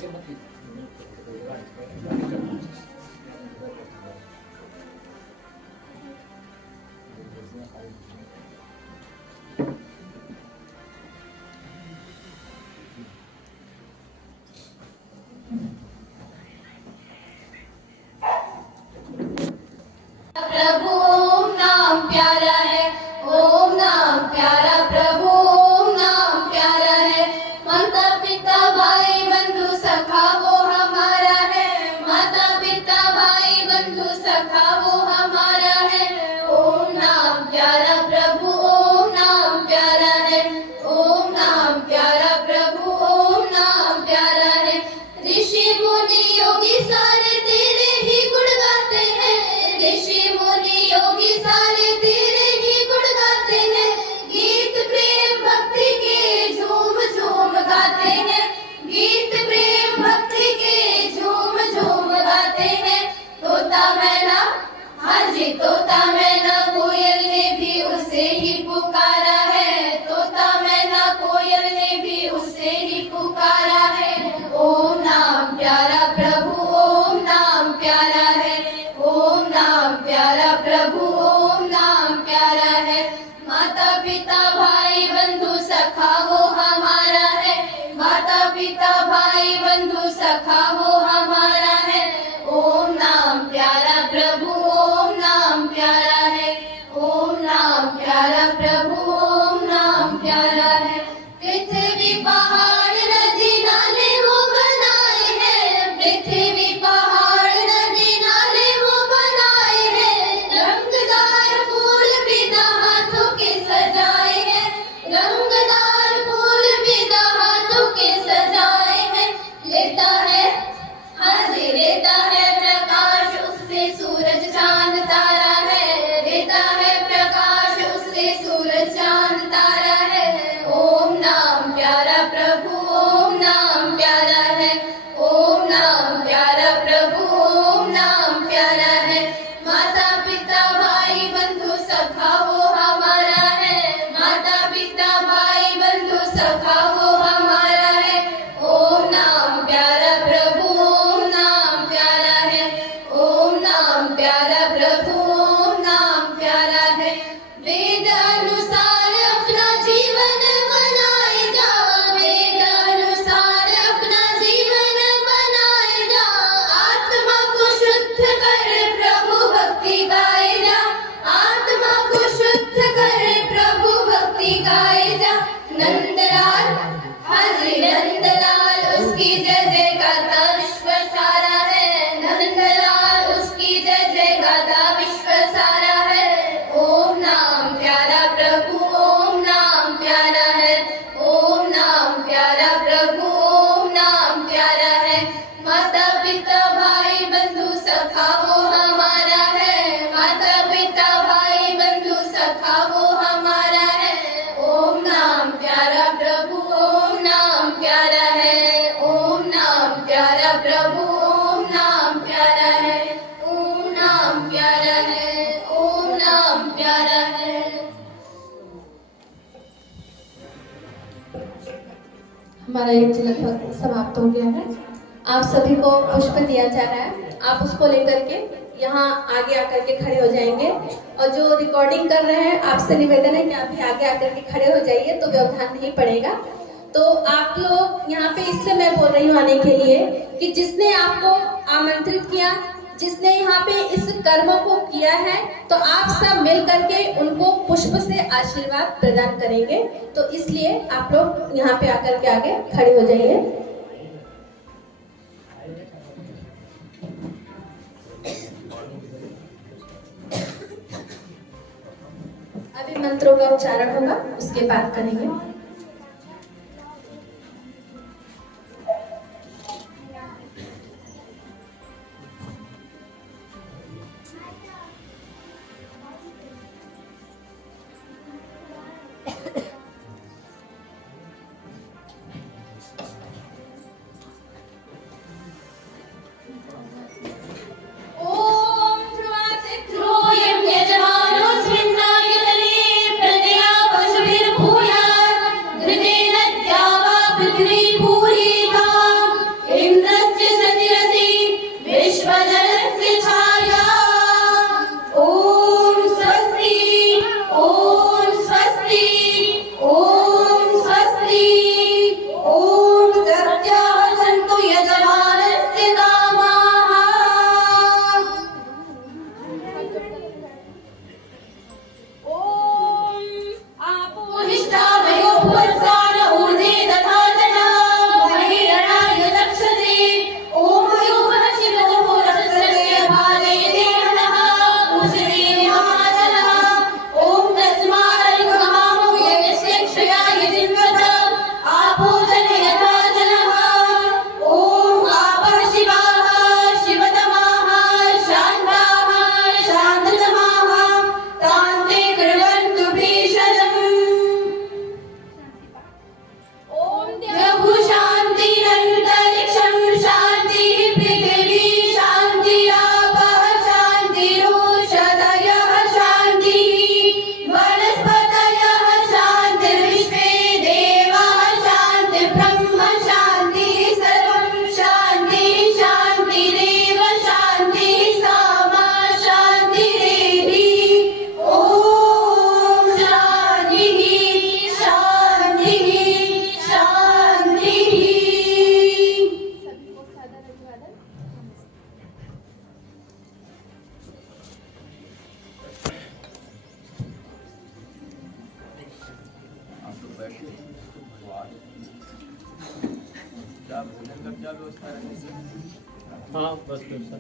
प्रभु ओम नाम प्यारा है, ओम नाम प्यारा प्रभु ओम नाम प्यारा है। माता पिता भाई बंधु सखा वो हमारा है, माता पिता भाई बंधु सखा वो हमारा है। ओम नाम प्यारा प्रभु ओम नाम प्यारा है, ओम नाम प्यारा प्रभु ओम नाम प्यारा है। ऋषि मुनि योगी सारे तेरे ही गुण गाते हैं, ऋषि मुनि योगी सारे तेरे ही गुण गाते हैं। गीत प्रेम भक्ति के झूम झूम गाते हैं, गीत प्रेम भक्ति के झूम झूम गाते हैं। तोता मैना, हाँ जी तोता मैना कोयल ने भी उसे ही पुकारा है, तोता मैना कोयल ने भी उसे ही पुकारा है। ओम नाम प्यारा प्रभु ओम नाम प्यारा है, ओम नाम प्यारा प्रभु ओम नाम प्यारा है। माता पिता भाई बंधु सखा वो हमारा है, माता पिता भाई बंधु सखा वो हमारा है। ओम नाम प्यारा प्रभु ओम नाम प्यारा है, ओम नाम प्यारा प्रभु ओम नाम प्यारा है। पृथ्वी पहाड़ नदी नाले वो बनाए हैं, पृथ्वी पहाड़ नदी नाले वो बनाए हैं। रंगदार फूल बिना हाथों के सजाए हैं, रंगदार फूल बिना हाथों के सजाए हैं। लेता है, हाँ जी लेता है प्रकाश उससे सूरज चांद तारा है, लेता है प्रकाश उससे सूरज चांद तारा है। ओम नाम प्यारा प्रभु ओम नाम प्यारा है, ओम नाम प्यारा प्रभु ओम नाम प्यारा है। माता पिता भाई बंधु सखा वो हमारा है, माता पिता भाई बंधु सखा वो हमारा है। ओम नाम प्यारा प्रभु ओम नाम प्यारा है, ओम नाम प्यारा प्रभु ओम नाम प्यारा है। वेद अनुसार अपना जीवन बनाए जा, वेद अनुसार अपना जीवन बनाए जा। आत्मा को शुद्ध कर प्रभु भक्ति गाए जा, आत्मा को शुद्ध कर प्रभु भक्ति गाए जा। नंदलाल, हाँ जी नंदलाल उसकी जय जय गाता विश्व सारा है, नंदलाल उसकी जय जय गाता विश्व सारा है। ओम नाम प्यारा प्रभु ओम नाम प्यारा है, ओम नाम प्यारा प्रभु ओम नाम प्यारा है। माता पिता भाई बंधु सखा वो हमारा है, माता पिता भाई बंधु सखा वो हमारा है। ओम नाम प्यारा प्रभु ओम नाम प्यारा है, ओम नाम प्यारा प्रभु ओम नाम प्यारा है, ओम नाम प्यारा है, ओम नाम प्यारा है। हमारा यज्ञ लगभग समाप्त हो गया है। आप सभी को पुष्प दिया जा रहा है, आप उसको लेकर के यहाँ आगे आकर के खड़े हो जाएंगे। और जो रिकॉर्डिंग कर रहे हैं आपसे निवेदन है कि आप भी आगे आकर के खड़े हो जाइए, तो व्यवधान नहीं पड़ेगा। तो आप लोग यहाँ पे इसलिए मैं बोल रही हूँ आने के लिए कि जिसने आपको आमंत्रित किया, जिसने यहाँ पे इस कर्म को किया है, तो आप सब मिल करके उनको पुष्प से आशीर्वाद प्रदान करेंगे। तो इसलिए आप लोग यहाँ पे आकर के आगे खड़े हो जाइए। अभी मंत्रों का उच्चारण होगा, उसके बाद करेंगे। ओम ध्रुवासित्रोयं यजमानोऽस्मिन्नायतने प्रजया पशुभिर्भूयात् घृतेन द्यावा पृथिवी भूरिभा। क्या भोजन का क्या व्यवस्था रहेगी? हाँ बस फिर सर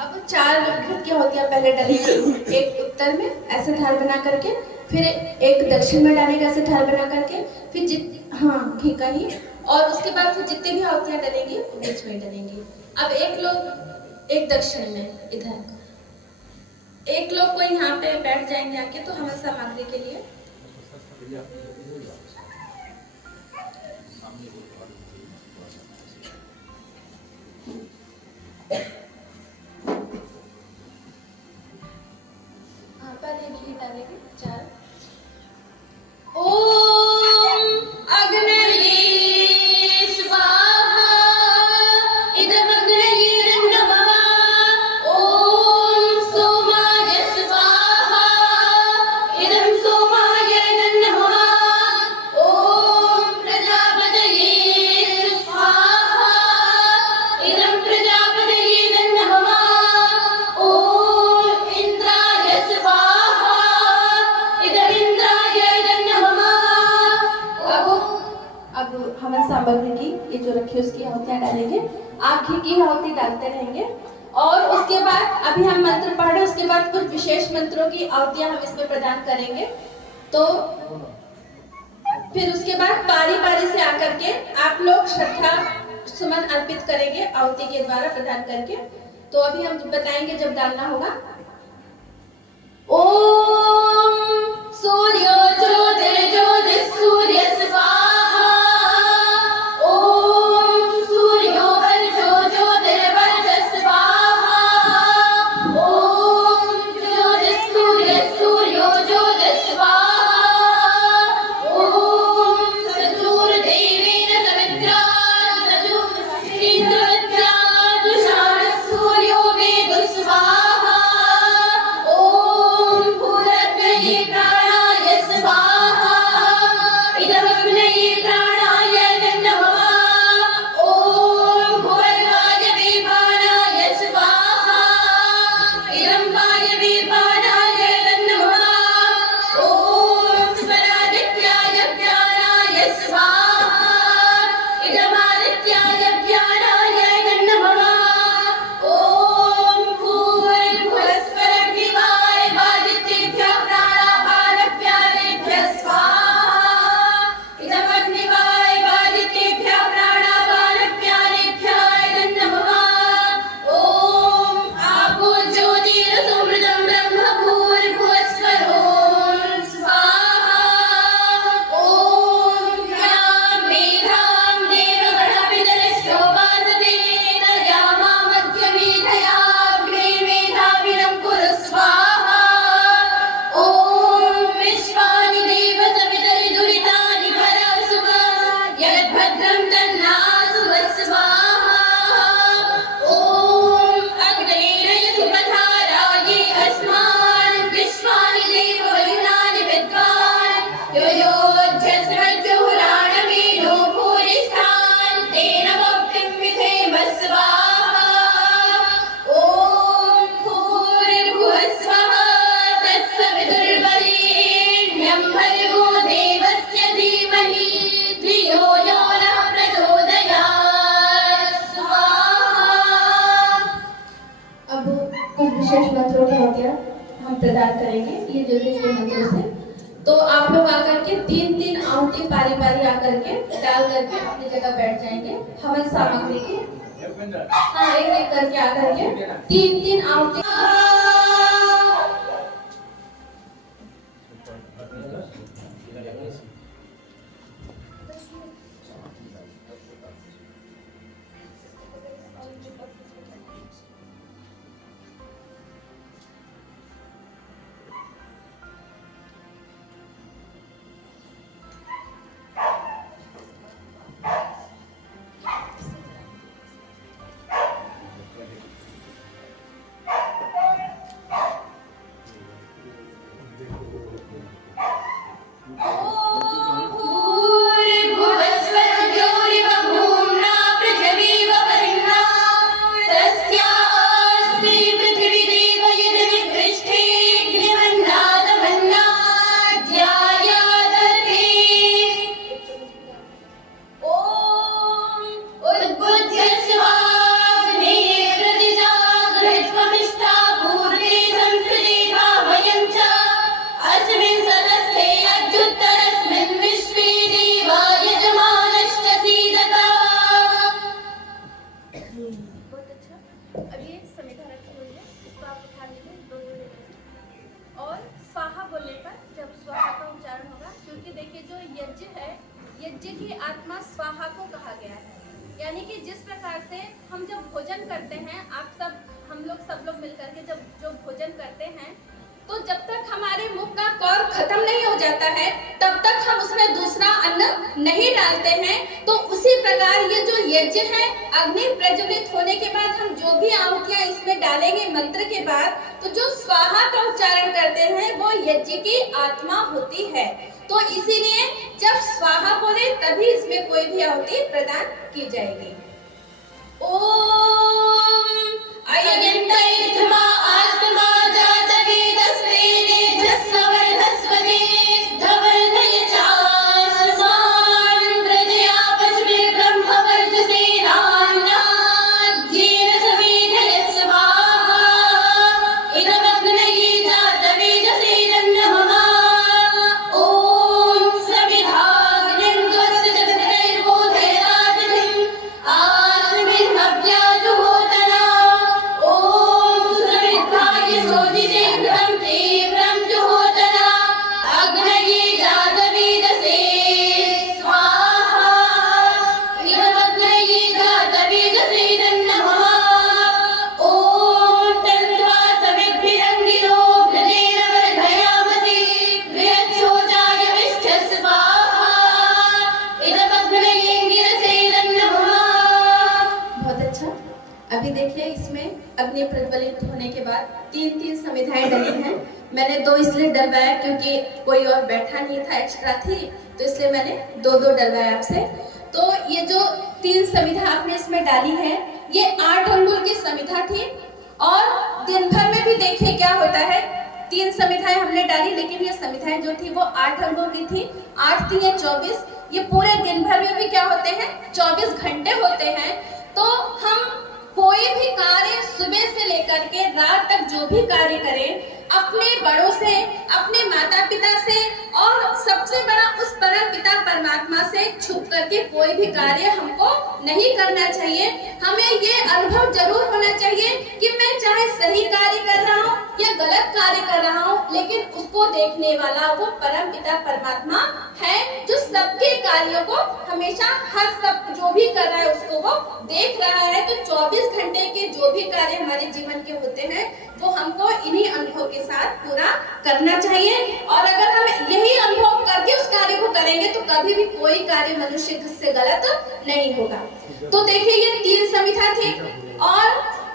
अब 4 घट की होतियां पहले डलेंगी, एक उत्तर में ऐसे थाल बना करके, फिर एक दक्षिण में डालेंगे ऐसे थाल बना करके, फिर घी का ही, और उसके बाद फिर जितनी भी होतियां डलेंगी बीच में डलेंगी। अब एक लोग एक दक्षिण में इधर, एक लोग कोई यहाँ पे बैठ जाएंगे आके, तो हमें सामग्री के लिए घी डालेंगे 4। ओम अग्नये स्वाहा इदम अग्नये नमः। ओम सोमाय स्वाहा इदम सोमाय नमः। ओम प्रजापतये स्वाहा इदम प्रजापतये नमः। ओम इंद्राय स्वाहा अब हवन सामग्री की ये जो रखी है उसकी आहुतियां डालेंगे। आप घी की आहुति डालते रहेंगे और उसके बाद अभी हम मंत्र पढ़ रहे हैं, उसके बाद कुछ विशेष मंत्रों की आहुतियां हम इसमें प्रदान करेंगे। तो फिर उसके बाद बारी बारी से आकर के आप लोग श्रद्धा सुमन अर्पित करेंगे आहुति के द्वारा प्रदान करके। तो अभी हम बताएंगे जब डालना होगा। ओम सूर्यो ज्योतिर्ज्योतिः सूर्य स्वाहा। ओम सूर्यो वर्चो ज्योतिर्वर्चः स्वाहा। ओम ज्योतिः सूर्यो ज्योतिः स्वाहा। ओम सचूर्देवेन सवित्रा सचूर्देन्द्रविद्या दुषाण सूर्यो वेदु स्वाहा। ओम भूरग्नये प्राणाय स्वाहा इदमग्नये प्राणाय नमः। ओम भुवर्गाय विपानाय स्वाहा इदं वायवीपानाय नमः। ओम स्वरादित्याय ज्ञानाय स्वाहा इदमादित्याय ज्ञानाय नमः। ओम भूर्भुवस्वरग्निवाय वादितेभ्यः प्राणापानप्यानेभ्यः स्वाहा इदमग्निवाय वादितेभ्यः प्राणापानप्यानेभ्यः नमः। ओम आपो ज्योतिरसमृतं ब्रह्म भूर्भुवस्वरो स्वाहा। ओम यां मेधां देवगणपितरश्चोपासते तयामा मध्यमेधया अग्ने मेधाविनं कुरु स्वाहा। ओम विश्वानि देव सवितरि दुरितानि भरसुभ यद्भद्रं तन्नासु स्वाहा। ओम अग्नये सुपथाराये अस्मान् विश्वानि देव वयुनानि विद्वान् यो योज्यस्रज्जुहुराणमेनो भूरिष्ठान् तेन मुक्तिं विधेम स्वाहा। ओम भूर्भुवः स्वः तत्सवितुर्वरेण्यं भर्गो देवस्य धीमहि धियो यो नः प्रचोदयात् स्वाहा। अब कुछ विशेष मंत्रों की आहुतियां हम प्रदान करेंगे ये ज्योतिष के मंत्रों से। तो आप लोग आकर के 3-3 आहुति बारी बारी आकर के डाल करके अपनी जगह बैठ जाएंगे। हवन सामग्री की एक करके आकर के 3-3 आहुति। जिस प्रकार से हम जब भोजन करते हैं, हम लोग मिलकर के जब भोजन करते हैं, तो जब तक हमारे मुंह का कौर खत्म नहीं हो जाता है तब तक हम उसमें दूसरा अन्न नहीं डालते हैं। तो उसी प्रकार ये जो यज्ञ है, अग्नि प्रज्वलित होने के बाद हम जो भी आहुतियां इसमें डालेंगे मंत्र के बाद, तो जो स्वाहा का उच्चारण करते हैं वो यज्ञ की आत्मा होती है। तो इसीलिए जब स्वाहा बोले तभी इसमें कोई भी आहुति प्रदान की जाएगी। ओम अभी देखिए इसमें अग्नि प्रज्वलित होने के बाद तीन समिधाएं डली हैं। मैंने 2 इसलिए डलवाया क्योंकि कोई और बैठा नहीं था, एक्स्ट्रा थी, तो इसलिए मैंने 2 डलवाया आपसे। तो ये जो 3 समिधा आपने इसमें डाली है, ये 8 अंगुल की समिधा थी। और दिन भर में भी देखिए क्या होता है, 3 समिधाएं हमने डाली, लेकिन ये समिधाएं जो थी वो 8 अंगुल की थी। 8 3 या 24, ये पूरे दिन भर में भी क्या होते हैं, 24 घंटे होते हैं। तो हम कोई भी कार्य सुबह से लेकर के रात तक जो भी कार्य करें, अपने बड़ों से, अपने माता पिता से और सबसे बड़ा उस परम पिता परमात्मा से छुप करके कोई भी कार्य हमको नहीं करना चाहिए। हमें ये अनुभव जरूर होना चाहिए कि मैं चाहे सही कार्य कर रहा हूँ या गलत कार्य कर रहा हूँ, लेकिन उसको देखने वाला वो परम पिता परमात्मा है, जो सबके कार्यों को हमेशा सब जो भी कर रहा है उसको वो देख रहा है। तो 24 घंटे के जो भी कार्य हमारे जीवन के होते हैं वो हमको इन्हीं अनुभव के साथ पूरा करना चाहिए। और अगर हम यही अनुभव करके उस कार्य को करेंगे तो कभी भी कोई कार्य मनुष्य से गलत नहीं होगा। तो देखिए ये 3 समिधा थी और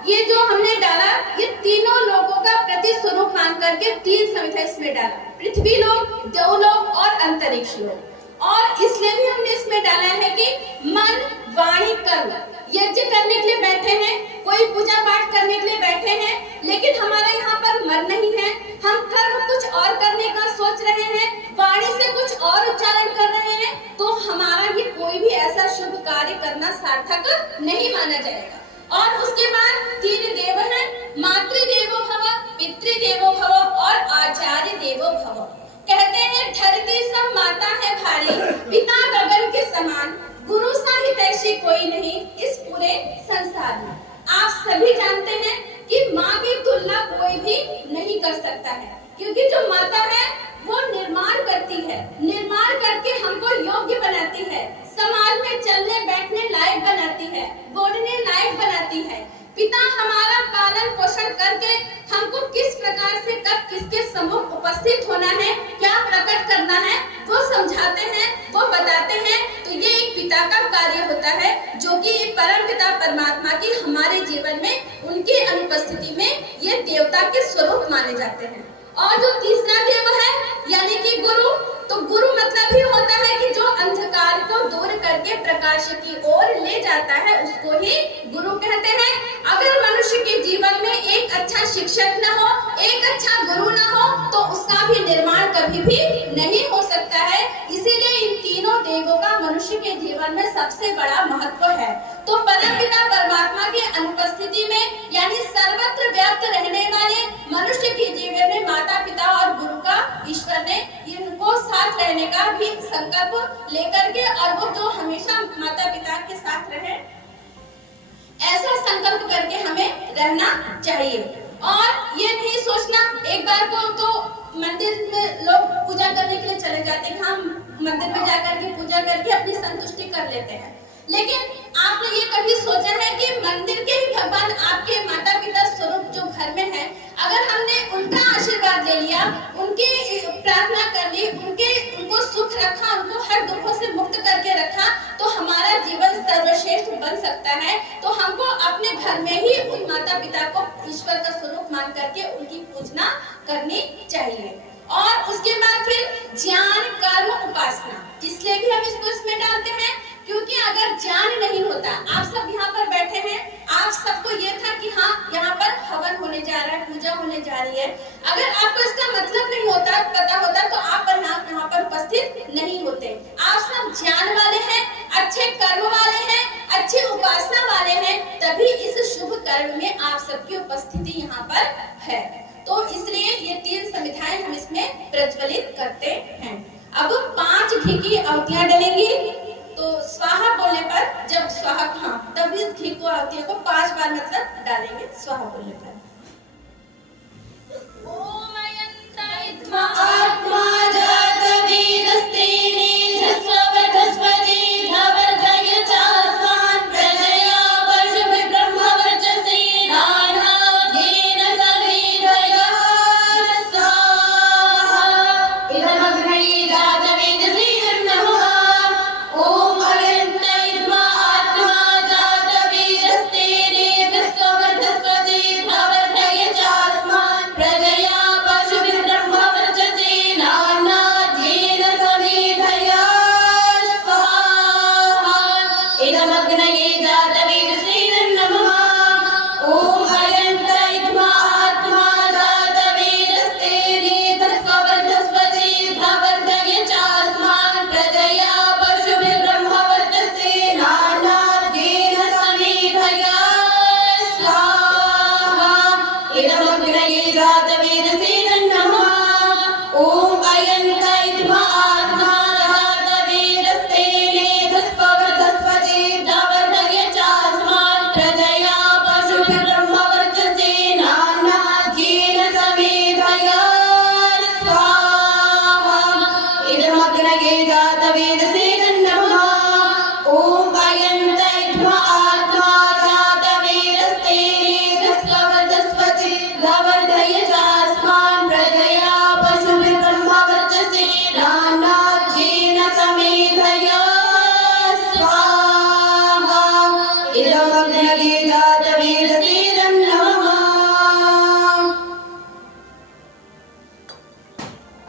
ये जो हमने डाला, ये तीनों लोगों का प्रति स्वरूप मान करके 3 समिधा इसमें डाला, पृथ्वी लोक, देवलोक और अंतरिक्ष लोक। और इसलिए भी हमने इसमें डाला है कि मन, वाणी, कर्म, यज्ञ करने के लिए बैठे हैं, कोई पूजा पाठ करने के लिए बैठे हैं, लेकिन हमारा यहाँ पर मन नहीं है, हम कर्म कुछ और करने का सोच रहे हैं, वाणी से कुछ और उच्चारण कर रहे हैं, तो हमारा ये कोई भी ऐसा शुभ कार्य करना सार्थक नहीं माना जाएगा। और उसके बाद 3 देव हैं, मातृदेवो भव, पितृदेवो भव और आचार्य देवो भव। कहते हैं धरती सब माता है भारी, पिता गगन के समान, गुरु साहित ऐसी कोई नहीं इस पूरे संसार में। आप सभी जानते हैं कि माँ की तुलना कोई भी नहीं कर सकता है, क्योंकि जो माता है वो निर्माण करती है, निर्माण करके हमको योग्य बनाती है, समाज में चलने बैठने लायक बनाती है, बोलने लायक बनाती है। पिता हमारा पालन पोषण करके हमको किस प्रकार से कब किसके सम्मुख उपस्थित होना है, क्या प्रकट करना है, वो समझाते हैं, वो बताते हैं। तो ये एक पिता का कार्य होता है, जो कि परम पिता परमात्मा की हमारे जीवन में उनकी अनुपस्थिति में ये देवता के स्वरूप माने जाते हैं। और जो तीसरा देव है यानी कि गुरु, तो गुरु मतलब ही होता है कि जो अंधकार को दूर करके प्रकाश की ओर ले जाता है, उसको ही गुरु कहते हैं। अगर मनुष्य के जीवन में एक अच्छा शिक्षक न हो, एक अच्छा गुरु न हो, तो उसका भी निर्माण कभी भी नहीं हो सकता है। इसीलिए इन तीनों देवों का मनुष्य के जीवन में सबसे बड़ा महत्व है। तो परमपिता परमात्मा की अनुपस्थिति में यानी सर्वत्र व्याप्त रहने वाले मनुष्य के जीवन में माता पिता और गुरु का ईश्वर ने इनको साथ रहने का भी संकल्प लेकर के, और वो जो हमेशा माता पिता के साथ रहे, ऐसा संकल्प करके हमें रहना चाहिए। और ये नहीं सोचना एक बार को तो मंदिर में लोग पूजा करने के लिए चले जाते हैं, हम मंदिर में जाकर के पूजा करके अपनी संतुष्टि कर लेते हैं, लेकिन आपने ये कभी सोचा है कि मंदिर के ही भगवान आपके माता पिता स्वरूप जो घर में है, अगर हमने उनका आशीर्वाद ले लिया, उनकी प्रार्थना कर ली, उनको सुख रखा, उनको हर दुखों से मुक्त करके रखा, तो हमारा जीवन सर्वश्रेष्ठ बन सकता है। तो हमको अपने घर में ही उन माता पिता को ईश्वर का स्वरूप मान करके उनकी पूजना करनी चाहिए। और उसके बाद फिर ज्ञान, कर्म, उपासना, इसलिए भी हम इसको इसमें डालते हैं क्योंकि अगर ज्ञान नहीं होता, आप सब यहाँ पर बैठे हैं, आप सबको ये था कि हाँ यहाँ पर हवन होने जा रहा है, पूजा होने जा रही है, अगर आपको इसका मतलब नहीं होता, पता होता, तो आप यहाँ पर उपस्थित नहीं होते। आप सब ज्ञान वाले हैं, अच्छे कर्म वाले हैं, अच्छे उपासना वाले हैं, तभी इस शुभ कर्म में आप सबकी उपस्थिति यहाँ पर है। तो इसलिए ये 3 संविधाएं हम इसमें प्रज्वलित करते हैं। अब 5 घी की आहुतियां डलेंगी। तो स्वाहा बोलने पर, जब स्वाहा, हाँ, तब इस घी को, आहुतियों को 5 बार मतलब डालेंगे स्वाहा बोलने पर। ओम अयंता आत्मा जात वीरस्तेने धस्वधस्वजे धवर्धय चास्वान् प्रजया पशुभ ब्रह्मवर्चसे नानाद्येन समेधया स्वाहा इदमग्ने जातवेदसे नमः। ओम अयंता आत्मा जात वीरस्तेने धस्वधस्वजे धवर्धय चास्वान् प्रजया पशुभ ब्रह्मवर्चसे नानाद्येन समेधया स्वाहा इदमग्नये जातवेदसे नमः। ओम अयंता आत्मा जातवेदस्तेने धस्वधस्वजे धवर्धय चास्मान् प्रजया पशुभ ब्रह्मवर्चसे नानाद्येन समेधया स्वाहा इदमग्नये जातवेदसे नमः। ओम अयंता आत्मा जातवेदस्तेने धस्वधस्वजे धवर्धय चास्मान् प्रजया पशुभ ब्रह्मवर्चसे नानाद्येन समेधया स्वाहा इदमग्नये जातवेदसे नमः। ओम अयंता आत्मा जातवेदस्तेने धस्वधस्वजे धवर्धय चास्मान् प्रजया पशुभ ब्रह्मवर्चसे नानाद्येन समेधया स्वाहा इदमग्नये जातवेदसे नमः।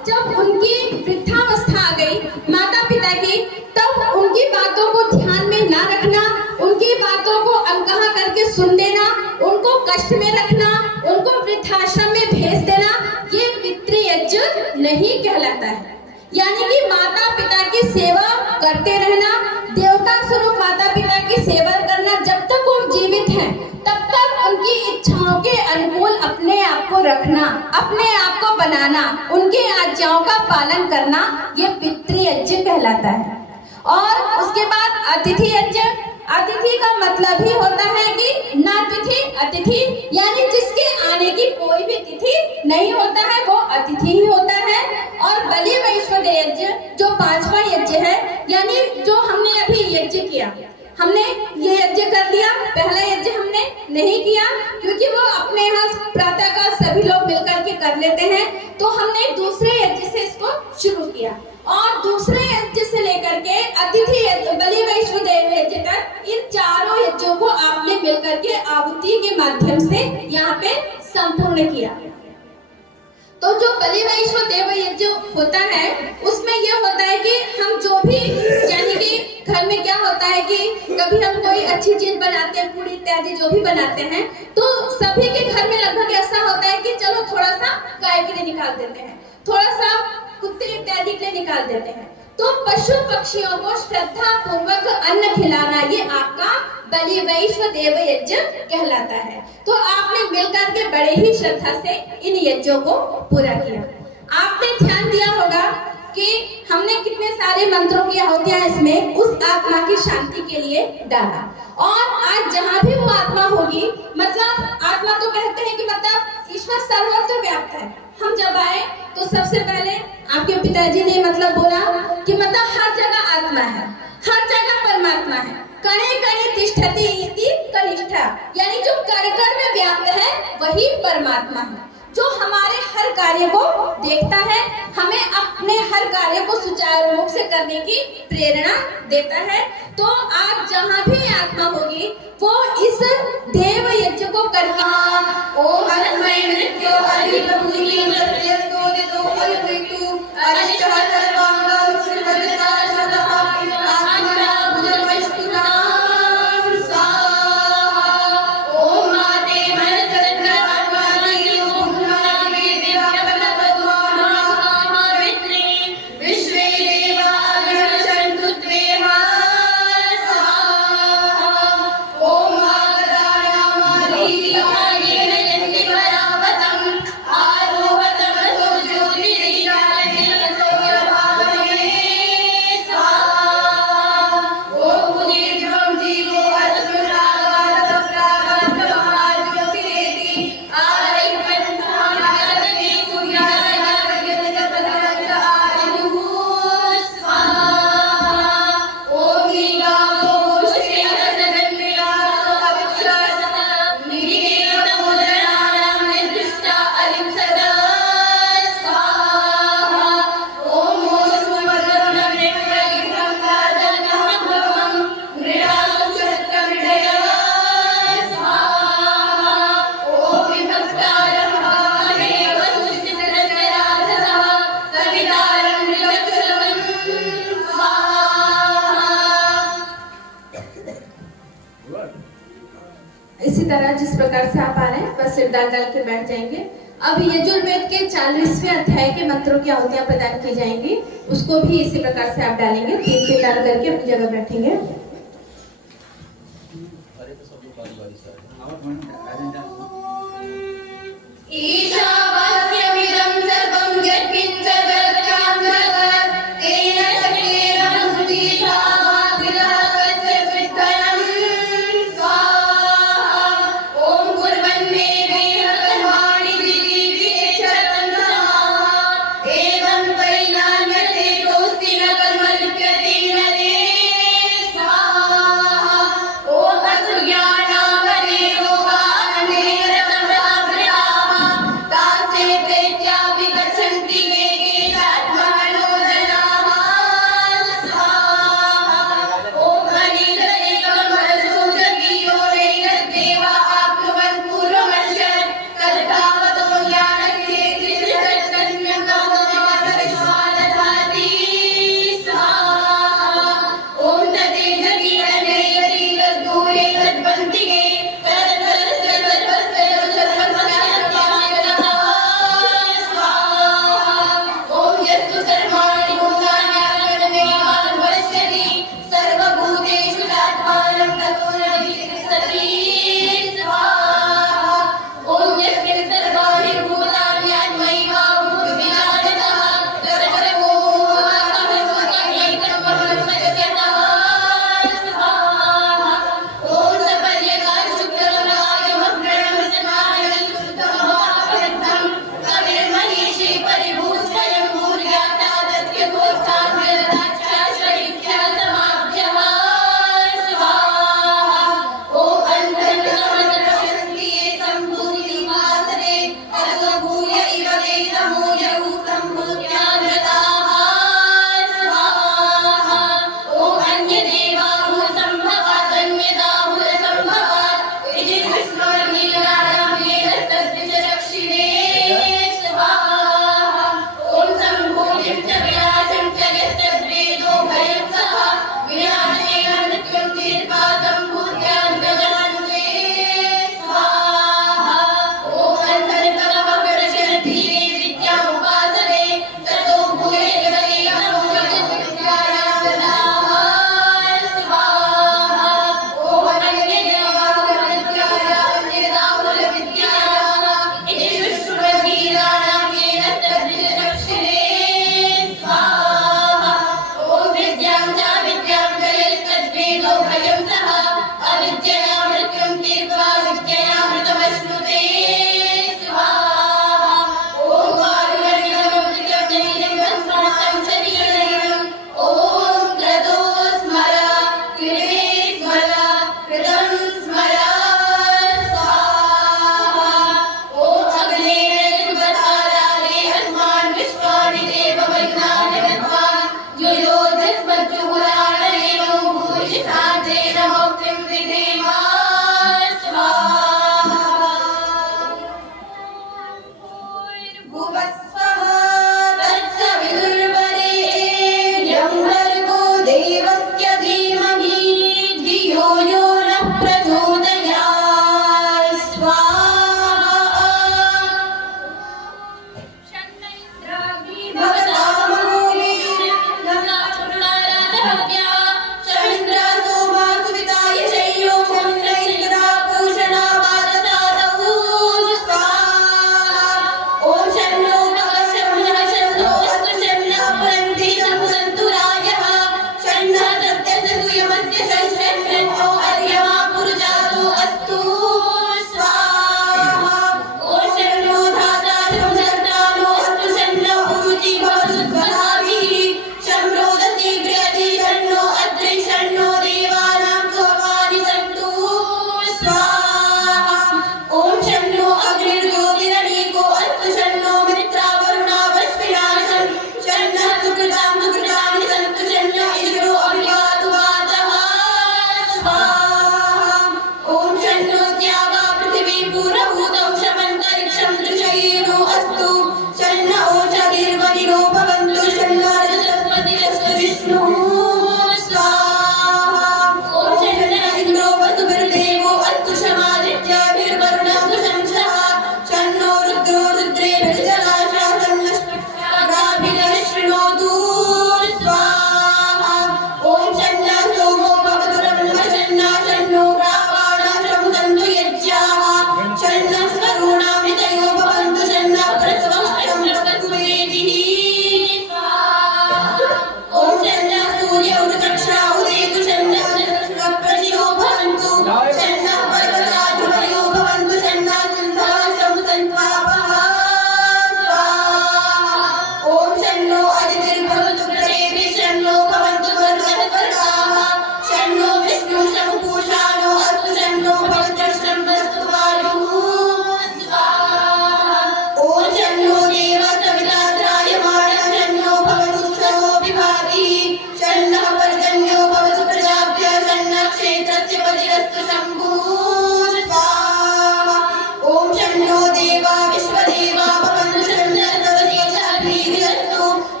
जब उनकी वृद्धावस्था आ गई माता पिता की, तब उनकी बातों को ध्यान में ना रखना, उनकी बातों को अनकहा करके सुन देना, उनको कष्ट में रखना, उनको वृद्धाश्रम में भेज देना, ये पितृयज्ञ नहीं कहलाता है। यानी कि माता पिता की सेवा करते रहना, देवता स्वरूप माता पिता की सेवा करना, जब तक वो जीवित हैं तब तक उनकी इच्छाओं के अनुकूल अपने आप को रखना, अपने आप को बनाना, उनकी आज्ञाओं का पालन करना, ये पितृयज्ञ कहलाता है। और उसके बाद अतिथि यज्ञ। अतिथि का मतलब ही होता है कि नातिथि अतिथि, यानी जिसके आने की कोई भी तिथि नहीं होता है वो अतिथि ही होता है। और बलि वैश्वदेव यज्ञ जो 5वां यज्ञ है, यानी जो हमने अभी यज्ञ किया, हमने ये यज्ञ कर लिया, पहला यज्ञ हमने नहीं किया क्योंकि वो अपने यहाँ प्रातः का सभी लोग मिलकर के कर लेते हैं, तो हमने दूसरे यज्ञ से इसको शुरू किया। और दूसरे यज्ञ से लेकर के अतिथि यज्ञ, बलि वैश्वदेव यज्ञ तक, इन चारों यज्ञों को आपने मिलकर के आहुति के माध्यम से यहाँ पे संपूर्ण किया। तो जो बलि वैश्वदेव यज्ञ होता है उसमें ये होता है कि हम जो भी, यानी कि घर में क्या होता है कि कभी हम कोई अच्छी चीज बनाते हैं, पूरी इत्यादि जो भी बनाते हैं, तो सभी के घर में लगभग ऐसा होता है कि चलो थोड़ा सा गाय के लिए निकाल देते हैं, थोड़ा सा कुत्ते इत्यादि के लिए निकाल देते हैं। तो पशु पक्षियों को श्रद्धा पूर्वक अन्न खिलाना, ये आपका बलि वैश्वदेव यज्ञ कहलाता है। तो आपने मिलकर के बड़े ही श्रद्धा से इन यज्ञों को पूरा किया। आपने ध्यान दिया होगा कि हमने कितने सारे मंत्रों की आहुतियां इसमें उस आत्मा की शांति के लिए डाला। और आज जहाँ भी वो आत्मा होगी, मतलब आत्मा तो कहते हैं कि मतलब ईश्वर सर्वत्र व्याप्त है। हम जब आए तो सबसे पहले आपके पिताजी ने मतलब बोला कि मतलब हर जगह आत्मा है, हर जगह परमात्मा है। कणे कणे तिष्ठति इति कनिष्ठा, यानी जो कण कण में व्याप्त है वही परमात्मा है, जो हमारे हर कार्य को देखता है, हमें अपने हर कार्य को सुचारू रूप से करने की प्रेरणा देता है। तो आज जहाँ भी आत्मा होगी वो इस देव यज्ञ को करके ओम अस्मै नृत्यो हरिप्रभुनि नृत्यस्तो दितो हरितु अरिष्टः सर्वांगं सुभद्रता शतः आत्मना बुद्धमस्तुनां स्वाहा। ओम माते मनसरत्न आत्मानि ओमनादि विद्यापदपद्मानामित्रे विश्वे देवाः शन्तु त्वेहा इसी तरह जिस प्रकार से आप आ रहे हैं बस सिर डाल के बैठ जाएंगे। अब यजुर्वेद के 40वें अध्याय के मंत्रों की आहुतियां प्रदान की जाएंगी, उसको भी इसी प्रकार से आप डालेंगे, 3 डाल करके अपनी जगह बैठेंगे। ईशावास्यमिदं सर्वं यत्किञ्च जगत्यां जगत् तेन शक्तेन बुद्धिः विदः कस्यचित्तयं स्वाहा। ॐ कुर्वन्मे कर्माणि विधिशतं समाः एवं परिणाम्यते कोऽस्ति न कर्म लिप्यते न ते स्वाहा। ॐ अज्ञानामने योगाः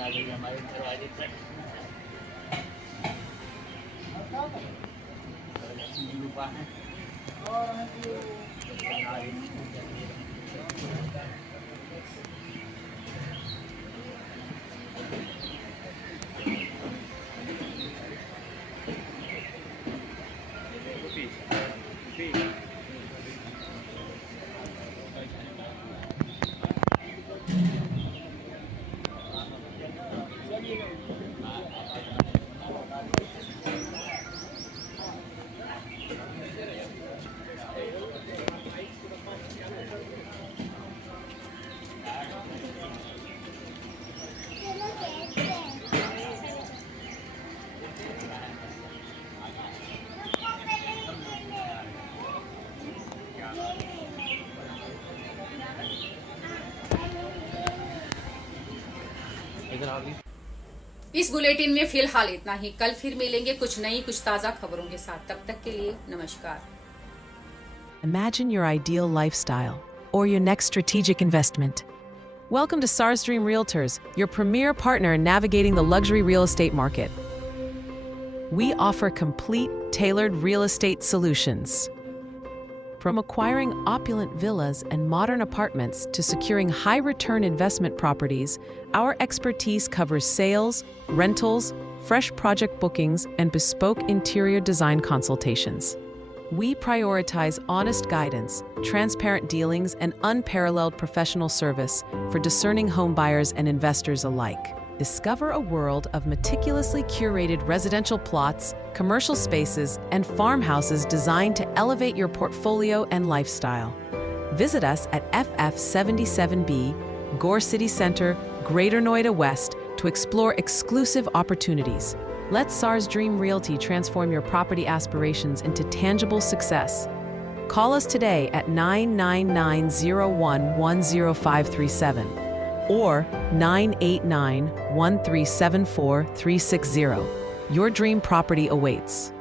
आ गई हमारे दरवाजे पर। रूपा है इधर आ गई। इस बुलेटिन में फिलहाल इतना ही। कल फिर मिलेंगे कुछ नई कुछ ताजा खबरों के साथ। तब तक के लिए नमस्कार। Imagine your ideal lifestyle or your next strategic investment. Welcome to SARS Dream Realtors, your premier partner in navigating the luxury real estate market. We offer complete, tailored real estate solutions. From acquiring opulent villas and modern apartments to securing high-return investment properties, our expertise covers sales, rentals, fresh project bookings, and bespoke interior design consultations. We prioritize honest guidance, transparent dealings, and unparalleled professional service for discerning home buyers and investors alike. Discover a world of meticulously curated residential plots, commercial spaces, and farmhouses designed to elevate your portfolio and lifestyle. Visit us at FF77B, Gore City Center, Greater Noida West, to explore exclusive opportunities. Let SARS Dream Realty transform your property aspirations into tangible success. Call us today at 999-01-10537 or 989-1374360. Your dream property awaits.